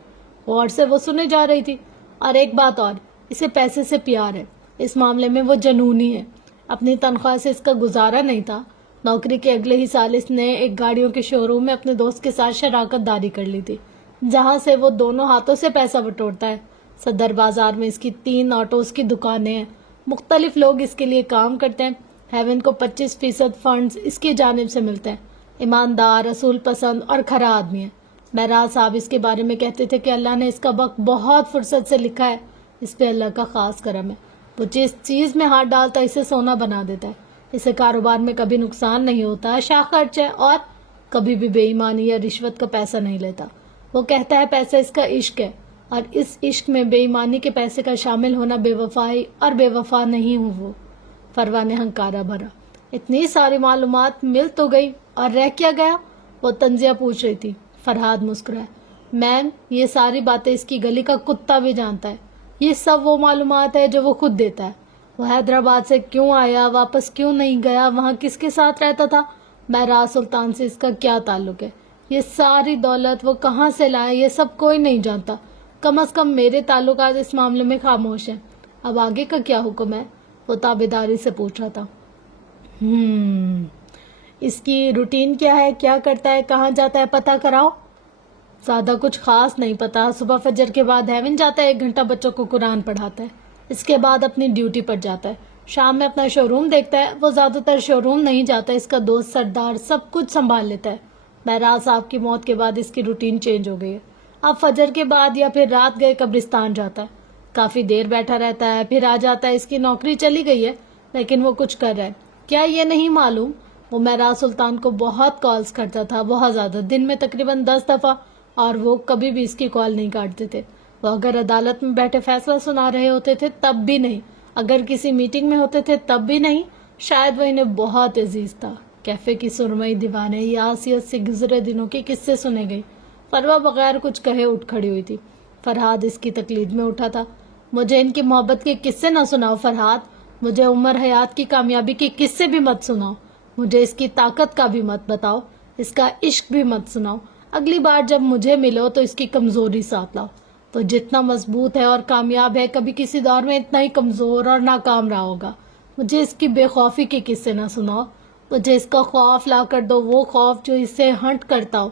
اور سے وہ سنے جا رہی تھی۔ اور ایک بات اور، اسے پیسے سے پیار ہے، اس معاملے میں وہ جنونی ہے، اپنی تنخواہ سے اس کا گزارا نہیں تھا۔ نوکری کے اگلے ہی سال اس نے ایک گاڑیوں کے شو روم میں اپنے دوست کے ساتھ شراکت داری کر لی تھی، جہاں سے وہ دونوں ہاتھوں سے پیسہ بٹورتا ہے۔ صدر بازار میں اس کی 3 آٹوز کی دکانیں ہیں، مختلف لوگ اس کے لیے کام کرتے ہیں۔ ہیون کو 25% فنڈز اس کی جانب سے ملتے ہیں۔ ایماندار، اصول پسند اور کھرا آدمی ہے۔ معراج صاحب اس کے بارے میں کہتے تھے کہ اللہ نے اس کا وقت بہت فرصت سے لکھا ہے، اس پہ اللہ کا خاص کرم ہے، وہ جس چیز میں ہاتھ ڈالتا ہے اسے سونا بنا دیتا ہے، اسے کاروبار میں کبھی نقصان نہیں ہوتا، شاہ خرچ ہے، اور کبھی بھی بے ایمانی یا رشوت کا پیسہ نہیں لیتا۔ وہ کہتا ہے پیسہ اس کا عشق ہے، اور اس عشق میں بے ایمانی کے پیسے کا شامل ہونا بے وفائی، اور بے وفا نہیں ہوں وہ۔ فروا نے ہنکارا بھرا۔ اتنی ساری معلومات مل تو گئی، اور رہ کیا گیا؟ وہ تنزیہ پوچھ رہی تھی۔ فرحاد مسکرایا۔ میم، یہ ساری باتیں اس کی گلی کا کتا بھی جانتا ہے، یہ سب وہ معلومات ہے جو وہ خود دیتا ہے۔ وہ حیدرآباد سے کیوں آیا، واپس کیوں نہیں گیا، وہاں کس کے ساتھ رہتا تھا، معراج سلطان سے اس کا کیا تعلق ہے، یہ ساری دولت وہ کہاں سے لائے، یہ سب کوئی نہیں جانتا۔ کم از کم میرے تعلقات اس معاملے میں خاموش ہیں۔ اب آگے کا کیا حکم ہے؟ وہ تابعداری سے پوچھ رہا تھا۔ اس کی روٹین کیا ہے، کیا کرتا ہے، کہاں جاتا ہے، پتہ کراؤ۔ زیادہ کچھ خاص نہیں پتا، صبح فجر کے بعد ہیون جاتا ہے، 1 گھنٹہ بچوں کو قرآن پڑھاتا ہے، اس کے بعد اپنی ڈیوٹی پر جاتا ہے، شام میں اپنا شو روم دیکھتا ہے۔ وہ زیادہ تر شو روم نہیں جاتا، اس کا دوست سردار سب کچھ سنبھال لیتا ہے۔ معراج صاحب کی موت کے بعد اس کی روٹین چینج ہو گئی ہے، اب فجر کے بعد یا پھر رات گئے قبرستان جاتا ہے، کافی دیر بیٹھا رہتا ہے، پھر آ جاتا ہے اس کی نوکری چلی گئی ہے لیکن وہ کچھ کر رہا ہے۔ کیا یہ نہیں معلوم وہ معراج سلطان کو بہت کالز کرتا تھا، بہت زیادہ، دن میں تقریباً 10 دفعہ، اور وہ کبھی بھی اس کی کال نہیں کاٹتے تھے۔ وہ اگر عدالت میں بیٹھے فیصلہ سنا رہے ہوتے تھے تب بھی نہیں، اگر کسی میٹنگ میں ہوتے تھے تب بھی نہیں۔ شاید وہ انہیں بہت عزیز تھا۔ کیفے کی سرمئی دیوانیں یاسیت سے گزرے دنوں کے قصے سنے گئی۔ فروا بغیر کچھ کہے اٹھ کھڑی ہوئی تھی۔ فرحاد اس کی تقلید میں اٹھا تھا۔ مجھے ان کی محبت کے قصے نہ سناؤ فرحاد، مجھے عمر حیات کی کامیابی کے قصے بھی مت سناؤ، مجھے اس کی طاقت کا بھی مت بتاؤ، اس کا عشق بھی مت سناؤ۔ اگلی بار جب مجھے ملو تو اس کی کمزوری ساتھ لاؤ۔ تو جتنا مضبوط ہے اور کامیاب ہے کبھی کسی دور میں اتنا ہی کمزور اور ناکام رہا ہوگا۔ مجھے اس کی بے خوفی کے قصے نہ سناؤ، مجھے اس کا خوف لا کر دو، وہ خوف جو اس سے ہنٹ کرتا ہو،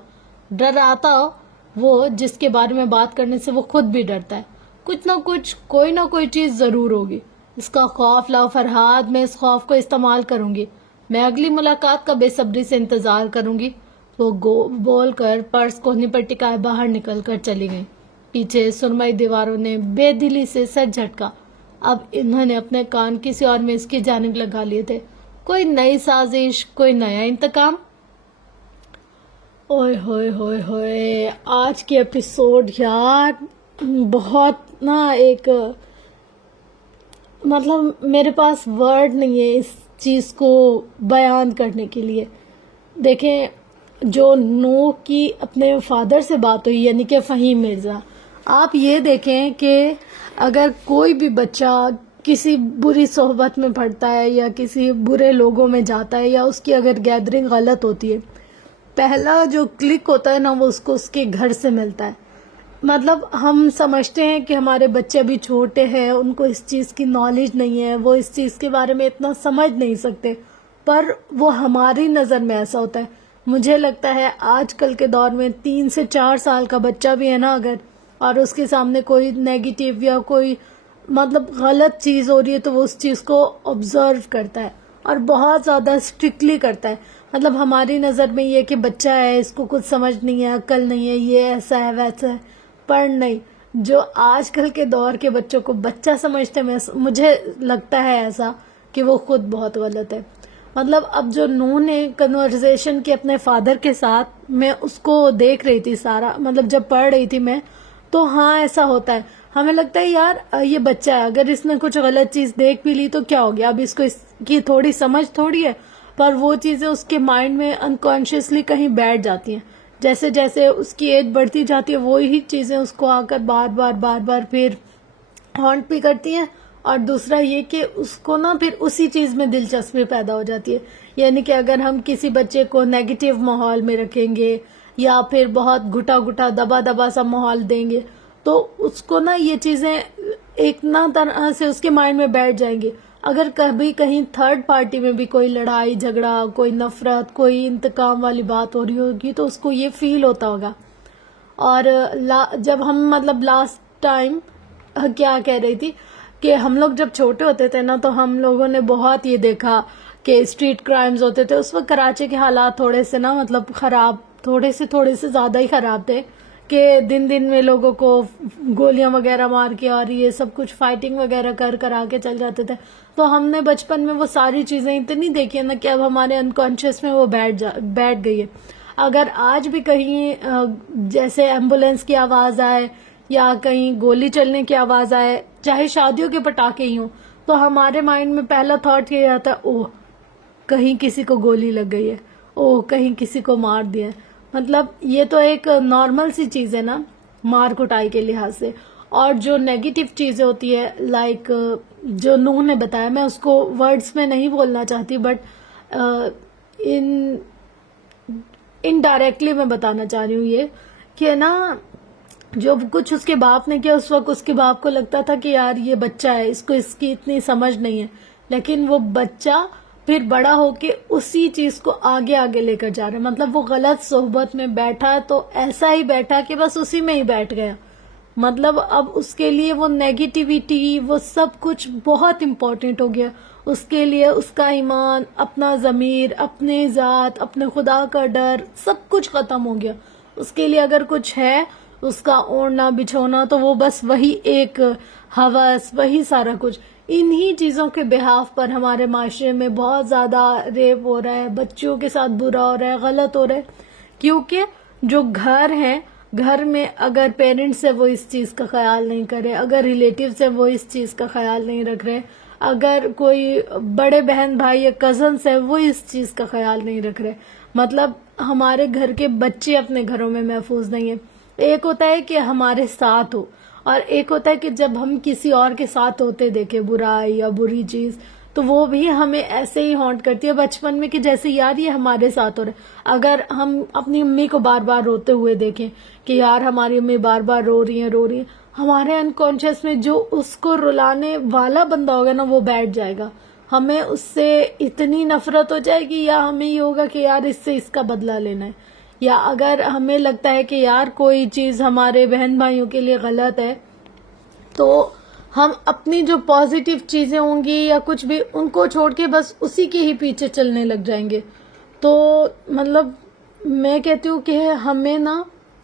ڈر آتا ہو، وہ جس کے بارے میں بات کرنے سے وہ خود بھی ڈرتا ہے۔ کچھ نہ کچھ، کوئی نہ کوئی چیز ضرور ہوگی۔ اس کا خوف لاؤ فرحاد، میں اس خوف کو استعمال کروں گی، میں اگلی ملاقات کا بے صبری سے انتظار کروں گی۔ وہ بول کر پرس کوہنی پر ٹکائے باہر نکل کر چلی گئی۔ پیچھے سرمئی دیواروں نے بے دلی سے سر جھٹکا۔ اب انہوں نے اپنے کان کسی اور میز کی جانب لگا لیے تھے۔ کوئی نئی سازش، کوئی نیا انتقام۔ اوئے ہوئے ہوئے ہوئے، آج کی ایپیسوڈ یار بہت ایک مطلب میرے پاس ورڈ نہیں ہے اس چیز کو بیان کرنے کے لیے۔ دیکھیں، جو نوح کی اپنے فادر سے بات ہوئی یعنی کہ فہیم مرزا، آپ یہ دیکھیں کہ اگر کوئی بھی بچہ کسی بری صحبت میں پڑتا ہے یا کسی برے لوگوں میں جاتا ہے یا اس کی اگر گیدرنگ غلط ہوتی ہے، پہلا جو کلک ہوتا ہے نا وہ اس کو اس کے گھر سے ملتا ہے۔ مطلب ہم سمجھتے ہیں کہ ہمارے بچے ابھی چھوٹے ہیں، ان کو اس چیز کی نالج نہیں ہے، وہ اس چیز کے بارے میں اتنا سمجھ نہیں سکتے، پر وہ ہماری نظر میں ایسا ہوتا ہے۔ مجھے لگتا ہے آج کل کے دور میں 3 سے 4 سال کا بچہ بھی ہے نا اگر، اور اس کے سامنے کوئی نیگیٹو یا کوئی مطلب غلط چیز ہو رہی ہے تو وہ اس چیز کو آبزرو کرتا ہے اور بہت زیادہ اسٹرکٹلی کرتا ہے۔ مطلب ہماری نظر میں یہ کہ بچہ ہے، اس کو کچھ سمجھ نہیں ہے، عقل نہیں ہے، یہ ایسا ہے ویسا ہے، پر نہیں، جو آج کل کے دور کے بچوں کو بچہ سمجھتے ہیں، مجھے لگتا ہے ایسا کہ وہ خود بہت غلط ہے۔ مطلب اب جو نوح نے کنورزیشن کی اپنے فادر کے ساتھ، میں اس کو دیکھ رہی تھی سارا، مطلب جب پڑھ رہی تھی میں، تو ہاں ایسا ہوتا ہے۔ ہمیں لگتا ہے یار یہ بچہ ہے، اگر اس نے کچھ غلط چیز دیکھ بھی لی تو کیا ہو گیا، اب اس کو اس کی تھوڑی سمجھ تھوڑی ہے، پر وہ چیزیں اس کے مائنڈ میں انکانشیسلی کہیں بیٹھ جاتی ہیں۔ جیسے جیسے اس کی ایج بڑھتی جاتی ہے وہی چیزیں اس کو آ کر بار بار پھر ہانٹ بھی کرتی ہیں، اور دوسرا یہ کہ اس کو نا پھر اسی چیز میں دلچسپی پیدا ہو جاتی ہے۔ یعنی کہ اگر ہم کسی بچے کو نیگیٹو ماحول میں رکھیں گے یا پھر بہت گھٹا دبا سا ماحول دیں گے تو اس کو نا یہ چیزیں ایک نہ طرح سے اس کے مائنڈ میں بیٹھ جائیں گی۔ اگر کبھی کہیں تھرڈ پارٹی میں بھی کوئی لڑائی جھگڑا، کوئی نفرت، کوئی انتقام والی بات ہو رہی ہوگی تو اس کو یہ فیل ہوتا ہوگا۔ اور جب ہم مطلب لاسٹ ٹائم کیا کہہ رہی تھی کہ ہم لوگ جب چھوٹے ہوتے تھے نا تو ہم لوگوں نے بہت یہ دیکھا کہ اسٹریٹ کرائمز ہوتے تھے۔ اس وقت کراچی کے حالات تھوڑے سے نا مطلب خراب، تھوڑے سے زیادہ ہی خراب تھے کہ دن میں لوگوں کو گولیاں وغیرہ مار کے اور یہ سب کچھ فائٹنگ وغیرہ کر آگے چل جاتے تھے۔ تو ہم نے بچپن میں وہ ساری چیزیں اتنی دیکھی ہیں نا کہ اب ہمارے انکانشیس میں وہ بیٹھ گئی ہے۔ اگر آج بھی کہیں جیسے ایمبولینس کی آواز آئے یا کہیں گولی چلنے کی آواز آئے، چاہے شادیوں کے پٹاخے ہی ہوں، تو ہمارے مائنڈ میں پہلا تھاٹ یہ آتا ہے، اوہ کہیں کسی کو گولی لگ گئی ہے، اوہ کہیں کسی کو مار دیا ہے۔ مطلب یہ تو ایک نارمل سی چیز ہے نا مار کٹائی کے لحاظ سے۔ اور جو نیگیٹو چیزیں ہوتی ہے لائک جو نوح نے بتایا، میں اس کو ورڈز میں نہیں بولنا چاہتی بٹ انڈائریکٹلی میں بتانا چاہ رہی ہوں یہ کہ نا جو کچھ اس کے باپ نے کیا، اس وقت اس کے باپ کو لگتا تھا کہ یار یہ بچہ ہے، اس کو اس کی اتنی سمجھ نہیں ہے، لیکن وہ بچہ پھر بڑا ہو کے اسی چیز کو آگے لے کر جا رہا ہے۔ مطلب وہ غلط صحبت میں بیٹھا تو ایسا ہی بیٹھا کہ بس اسی میں ہی بیٹھ گیا۔ مطلب اب اس کے لیے وہ نیگیٹیویٹی، وہ سب کچھ بہت امپورٹنٹ ہو گیا اس کے لیے۔ اس کا ایمان، اپنا ضمیر، اپنے ذات، اپنے خدا کا ڈر، سب کچھ ختم ہو گیا اس کے لیے۔ اگر کچھ ہے اس کا اوڑھنا بچھونا، تو وہ بس وہی ایک ہوس، وہی سارا کچھ. انہی چیزوں کے بہاف پر ہمارے معاشرے میں بہت زیادہ ریپ ہو رہا ہے، بچوں کے ساتھ برا ہو رہا ہے، غلط ہو رہا ہے. کیونکہ جو گھر ہے، گھر میں اگر پیرنٹس ہے وہ اس چیز کا خیال نہیں کرے، اگر ریلیٹیوز ہے وہ اس چیز کا خیال نہیں رکھ رہے، اگر کوئی بڑے بہن بھائی یا کزنس ہے وہ اس چیز کا خیال نہیں رکھ رہے، مطلب ہمارے گھر کے بچے اپنے گھروں میں محفوظ نہیں ہیں. ایک ہوتا ہے کہ ہمارے ساتھ ہو، اور ایک ہوتا ہے کہ جب ہم کسی اور کے ساتھ ہوتے دیکھیں برائی یا بری چیز، تو وہ بھی ہمیں ایسے ہی ہانٹ کرتی ہے بچپن میں کہ جیسے یار یہ ہمارے ساتھ ہو رہا ہے. اگر ہم اپنی امی کو بار بار روتے ہوئے دیکھیں کہ یار ہماری امی بار بار رو رہی ہیں، ہمارے انکانشیس میں جو اس کو رلانے والا بندہ ہوگا نا وہ بیٹھ جائے گا. ہمیں اس سے اتنی نفرت ہو جائے گی، یا ہمیں یہ ہوگا کہ یار اس سے اس کا بدلہ لینا ہے. یا اگر ہمیں لگتا ہے کہ یار کوئی چیز ہمارے بہن بھائیوں کے لیے غلط ہے، تو ہم اپنی جو پازیٹیو چیزیں ہوں گی یا کچھ بھی ان کو چھوڑ کے بس اسی کے ہی پیچھے چلنے لگ جائیں گے. تو مطلب میں کہتی ہوں کہ ہمیں نا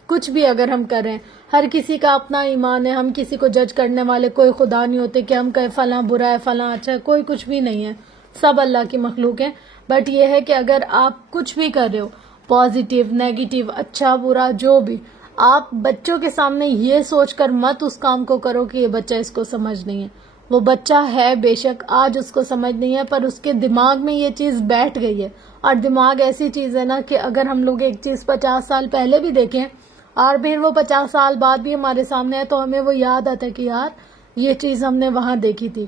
کچھ بھی اگر ہم کر رہے ہیں، ہر کسی کا اپنا ایمان ہے، ہم کسی کو جج کرنے والے کوئی خدا نہیں ہوتے کہ ہم کہیں فلاں برا ہے فلاں اچھا ہے، کوئی کچھ بھی نہیں ہے، سب اللہ کی مخلوق ہیں. بٹ یہ ہے کہ اگر آپ کچھ بھی کر رہے ہو، پازیٹیو نیگیٹیو اچھا برا جو بھی، آپ بچوں کے سامنے یہ سوچ کر مت اس کام کو کرو کہ یہ بچہ اس کو سمجھ نہیں ہے. وہ بچہ ہے بے شک آج اس کو سمجھ نہیں ہے، پر اس کے دماغ میں یہ چیز بیٹھ گئی ہے. اور دماغ ایسی چیز ہے نا کہ اگر ہم لوگ ایک چیز 50 سال پہلے بھی دیکھیں اور پھر وہ 50 سال بعد بھی ہمارے سامنے ہے، تو ہمیں وہ یاد آتا ہے کہ یار یہ چیز ہم نے وہاں دیکھی تھی.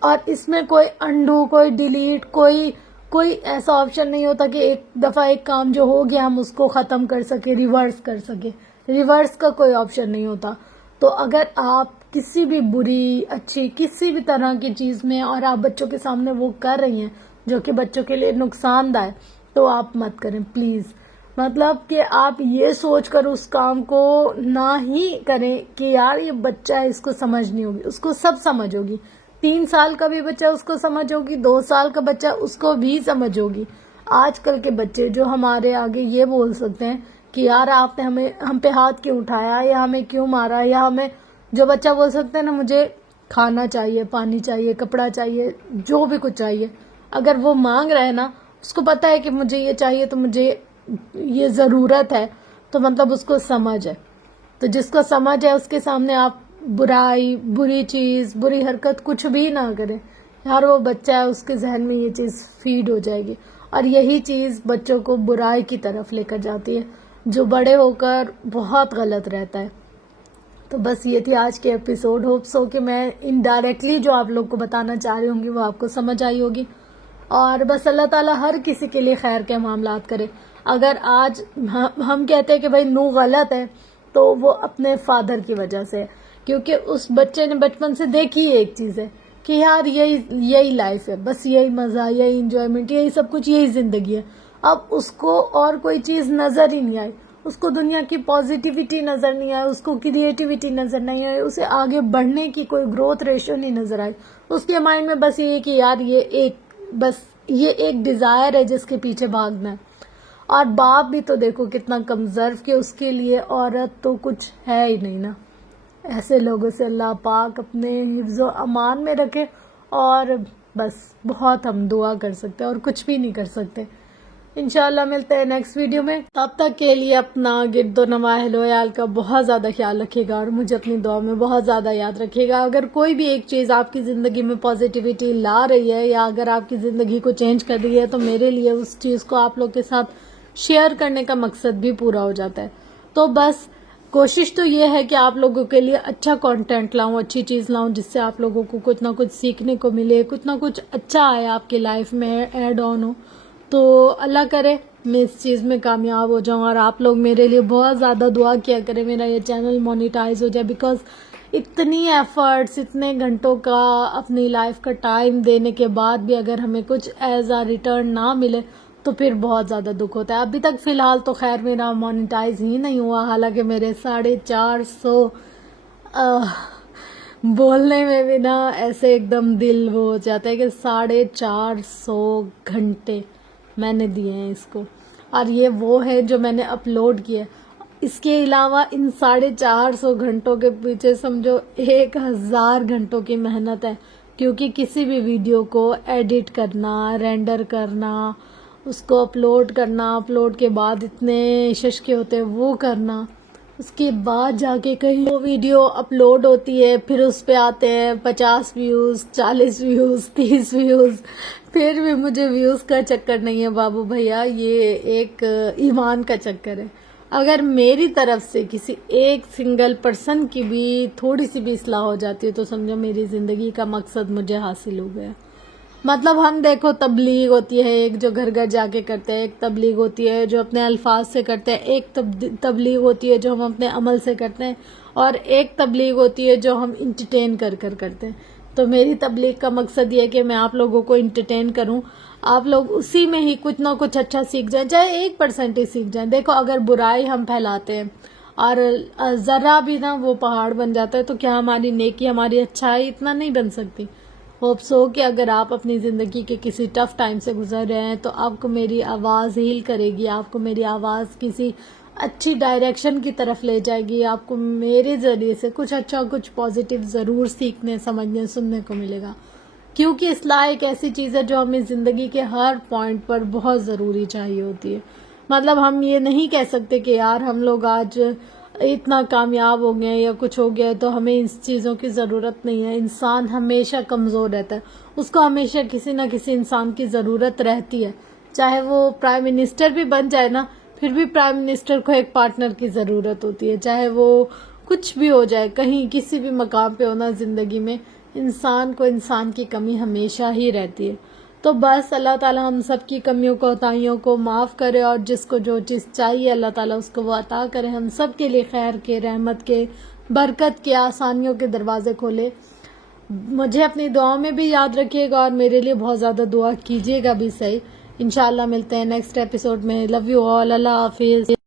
اور اس میں کوئی انڈو، کوئی ڈیلیٹ، کوئی ایسا آپشن نہیں ہوتا کہ ایک دفعہ ایک کام جو ہو گیا ہم اس کو ختم کر سکے، ریورس کر سکے. ریورس کا کوئی آپشن نہیں ہوتا. تو اگر آپ کسی بھی بری اچھی کسی بھی طرح کی چیز میں اور آپ بچوں کے سامنے وہ کر رہی ہیں جو کہ بچوں کے لیے نقصان دہ ہے، تو آپ مت کریں پلیز. مطلب کہ آپ یہ سوچ کر اس کام کو نہ ہی کریں کہ یار یہ بچہ ہے اس کو سمجھ نہیں ہوگی. اس کو سب سمجھ ہوگی. 3 سال کا بھی بچہ اس کو سمجھ ہوگی، 2 سال کا بچہ اس کو بھی سمجھ ہوگی. آج کل کے بچے جو ہمارے آگے یہ بول سکتے ہیں کہ یار آپ نے ہم پہ ہاتھ کیوں اٹھایا، یا ہمیں کیوں مارا، یا ہمیں، جو بچہ بول سکتے ہیں نا مجھے کھانا چاہیے، پانی چاہیے، کپڑا چاہیے، جو بھی کچھ چاہیے، اگر وہ مانگ رہا ہے نا، اس کو پتا ہے کہ مجھے یہ چاہیے تو مجھے یہ ضرورت ہے، تو مطلب اس کو سمجھ ہے. تو جس کو سمجھ ہے اس کے سامنے آپ برائی، بری چیز، بری حرکت کچھ بھی نہ کریں. یار وہ بچہ ہے، اس کے ذہن میں یہ چیز فیڈ ہو جائے گی، اور یہی چیز بچوں کو برائی کی طرف لے کر جاتی ہے، جو بڑے ہو کر بہت غلط رہتا ہے. تو بس یہ تھی آج کے ایپیسوڈ. ہوپ سو کہ میں انڈائریکٹلی جو آپ لوگ کو بتانا چاہ رہی ہوں گی وہ آپ کو سمجھ آئی ہوگی. اور بس اللہ تعالیٰ ہر کسی کے لیے خیر کے معاملات کرے. اگر آج ہم کہتے ہیں کہ بھائی نو غلط ہے، تو وہ اپنے فادر کی وجہ سے، کیونکہ اس بچے نے بچپن سے دیکھی ایک چیز ہے کہ یار یہی لائف ہے، بس یہی مزہ، یہی انجوائمنٹ، یہی سب کچھ، یہی زندگی ہے. اب اس کو اور کوئی چیز نظر ہی نہیں آئی، اس کو دنیا کی پازیٹیوٹی نظر نہیں آئی، اس کو کریٹیوٹی نظر نہیں آئی، اسے آگے بڑھنے کی کوئی گروتھ ریشو نہیں نظر آئی. اس کے مائنڈ میں بس یہ کہ یار یہ ایک ڈیزائر ہے جس کے پیچھے بھاگنا ہے. اور باپ بھی تو دیکھو کتنا کمزرو کہ اس کے لیے عورت تو کچھ ہے ہی نہیں نا. ایسے لوگوں سے اللہ پاک اپنے حفظ و امان میں رکھے. اور بس بہت ہم دعا کر سکتے ہیں اور کچھ بھی نہیں کر سکتے. انشاءاللہ ملتے ہیں نیکسٹ ویڈیو میں. تب تک کے لیے اپنا گرد و نواح اہل و عیال کا بہت زیادہ خیال رکھیے گا، اور مجھے اپنی دعا میں بہت زیادہ یاد رکھیے گا. اگر کوئی بھی ایک چیز آپ کی زندگی میں پازیٹیوٹی لا رہی ہے، یا اگر آپ کی زندگی کو چینج کر رہی ہے، تو میرے لیے اس چیز کو آپ لوگ کے ساتھ شیئر کرنے کا مقصد بھی پورا ہو جاتا ہے. تو بس کوشش تو یہ ہے کہ آپ لوگوں کے لیے اچھا کنٹینٹ لاؤں، اچھی چیز لاؤں، جس سے آپ لوگوں کو کچھ نہ کچھ سیکھنے کو ملے، کچھ نہ کچھ اچھا آئے آپ کی لائف میں، ایڈ آن ہو. تو اللہ کرے میں اس چیز میں کامیاب ہو جاؤں، اور آپ لوگ میرے لیے بہت زیادہ دعا کیا کریں میرا یہ چینل مونیٹائز ہو جائے. بیکاز اتنی ایفرٹس، اتنے گھنٹوں کا اپنی لائف کا ٹائم دینے کے بعد بھی اگر ہمیں کچھ ایز اے ریٹرن نہ ملے تو پھر بہت زیادہ دکھ ہوتا ہے. ابھی تک فی الحال تو خیر میرا مونیٹائز ہی نہیں ہوا، حالانکہ میرے 450 بولنے میں بھی نا ایسے ایک دم دل وہ ہو جاتا ہے کہ 450 گھنٹے میں نے دیے ہیں اس کو. اور یہ وہ ہے جو میں نے اپلوڈ کیا ہے. اس کے علاوہ ان 450 گھنٹوں کے پیچھے سمجھو 1000 گھنٹوں کی محنت ہے، کیونکہ کسی بھی ویڈیو کو ایڈٹ کرنا، رینڈر کرنا، اس کو اپلوڈ کرنا، اپلوڈ کے بعد اتنے ششکے ہوتے ہیں وہ کرنا، اس کے بعد جا کے کہیں وہ ویڈیو اپلوڈ ہوتی ہے، پھر اس پہ آتے ہیں 50 ویوز، 40 ویوز، 30 ویوز، پھر بھی مجھے ویوز کا چکر نہیں ہے بابو بھیا، یہ ایک ایمان کا چکر ہے۔ اگر میری طرف سے کسی ایک سنگل پرسن کی بھی تھوڑی سی بھی اصلاح ہو جاتی ہے تو سمجھو میری زندگی کا مقصد مجھے حاصل ہو گیا۔ مطلب ہم دیکھو تبلیغ ہوتی ہے ایک جو گھر گھر جا کے کرتے ہیں، ایک تبلیغ ہوتی ہے جو اپنے الفاظ سے کرتے ہیں، ایک تبلیغ ہوتی ہے جو ہم اپنے عمل سے کرتے ہیں، اور ایک تبلیغ ہوتی ہے جو ہم انٹرٹین کر کرتے ہیں۔ تو میری تبلیغ کا مقصد یہ ہے کہ میں آپ لوگوں کو انٹرٹین کروں، آپ لوگ اسی میں ہی کچھ نہ کچھ اچھا سیکھ جائیں، چاہے 1% ہی سیکھ جائیں۔ دیکھو اگر برائی ہم پھیلاتے ہیں اور ذرا بھی نہ وہ پہاڑ بن جاتا ہے تو کیا ہماری نیکی، ہماری اچھائی اتنا نہیں بن سکتی؟ ہوپس ہو کہ اگر آپ اپنی زندگی کے کسی ٹف ٹائم سے گزر رہے ہیں تو آپ کو میری آواز ہیل کرے گی، آپ کو میری آواز کسی اچھی ڈائریکشن کی طرف لے جائے گی، آپ کو میرے ذریعے سے کچھ اچھا، کچھ پازیٹیو ضرور سیکھنے، سمجھنے، سننے کو ملے گا، کیونکہ اصلاح ایک ایسی چیز ہے جو ہمیں زندگی کے ہر پوائنٹ پر بہت ضروری چاہیے ہوتی ہے۔ مطلب ہم یہ نہیں کہہ سکتے کہ یار ہم لوگ آج اتنا کامیاب ہو گئے یا کچھ ہو گیا ہے تو ہمیں ان چیزوں کی ضرورت نہیں ہے۔ انسان ہمیشہ کمزور رہتا ہے، اس کو ہمیشہ کسی نہ کسی انسان کی ضرورت رہتی ہے، چاہے وہ پرائم منسٹر بھی بن جائے نا، پھر بھی پرائم منسٹر کو ایک پارٹنر کی ضرورت ہوتی ہے، چاہے وہ کچھ بھی ہو جائے، کہیں کسی بھی مقام پہ ہونا زندگی میں، انسان کو انسان کی کمی ہمیشہ ہی رہتی ہے۔ تو بس اللہ تعالی ہم سب کی کمیوں کو، کوتاہیوں کو معاف کرے، اور جس کو جو چیز چاہیے اللہ تعالیٰ اس کو وہ عطا کرے، ہم سب کے لیے خیر کے، رحمت کے، برکت کے، آسانیوں کے دروازے کھولے۔ مجھے اپنی دعاؤں میں بھی یاد رکھیے گا اور میرے لیے بہت زیادہ دعا کیجیے گا بھی صحیح۔ انشاءاللہ ملتے ہیں نیکسٹ ایپیسوڈ میں۔ لو یو آل، اللہ حافظ۔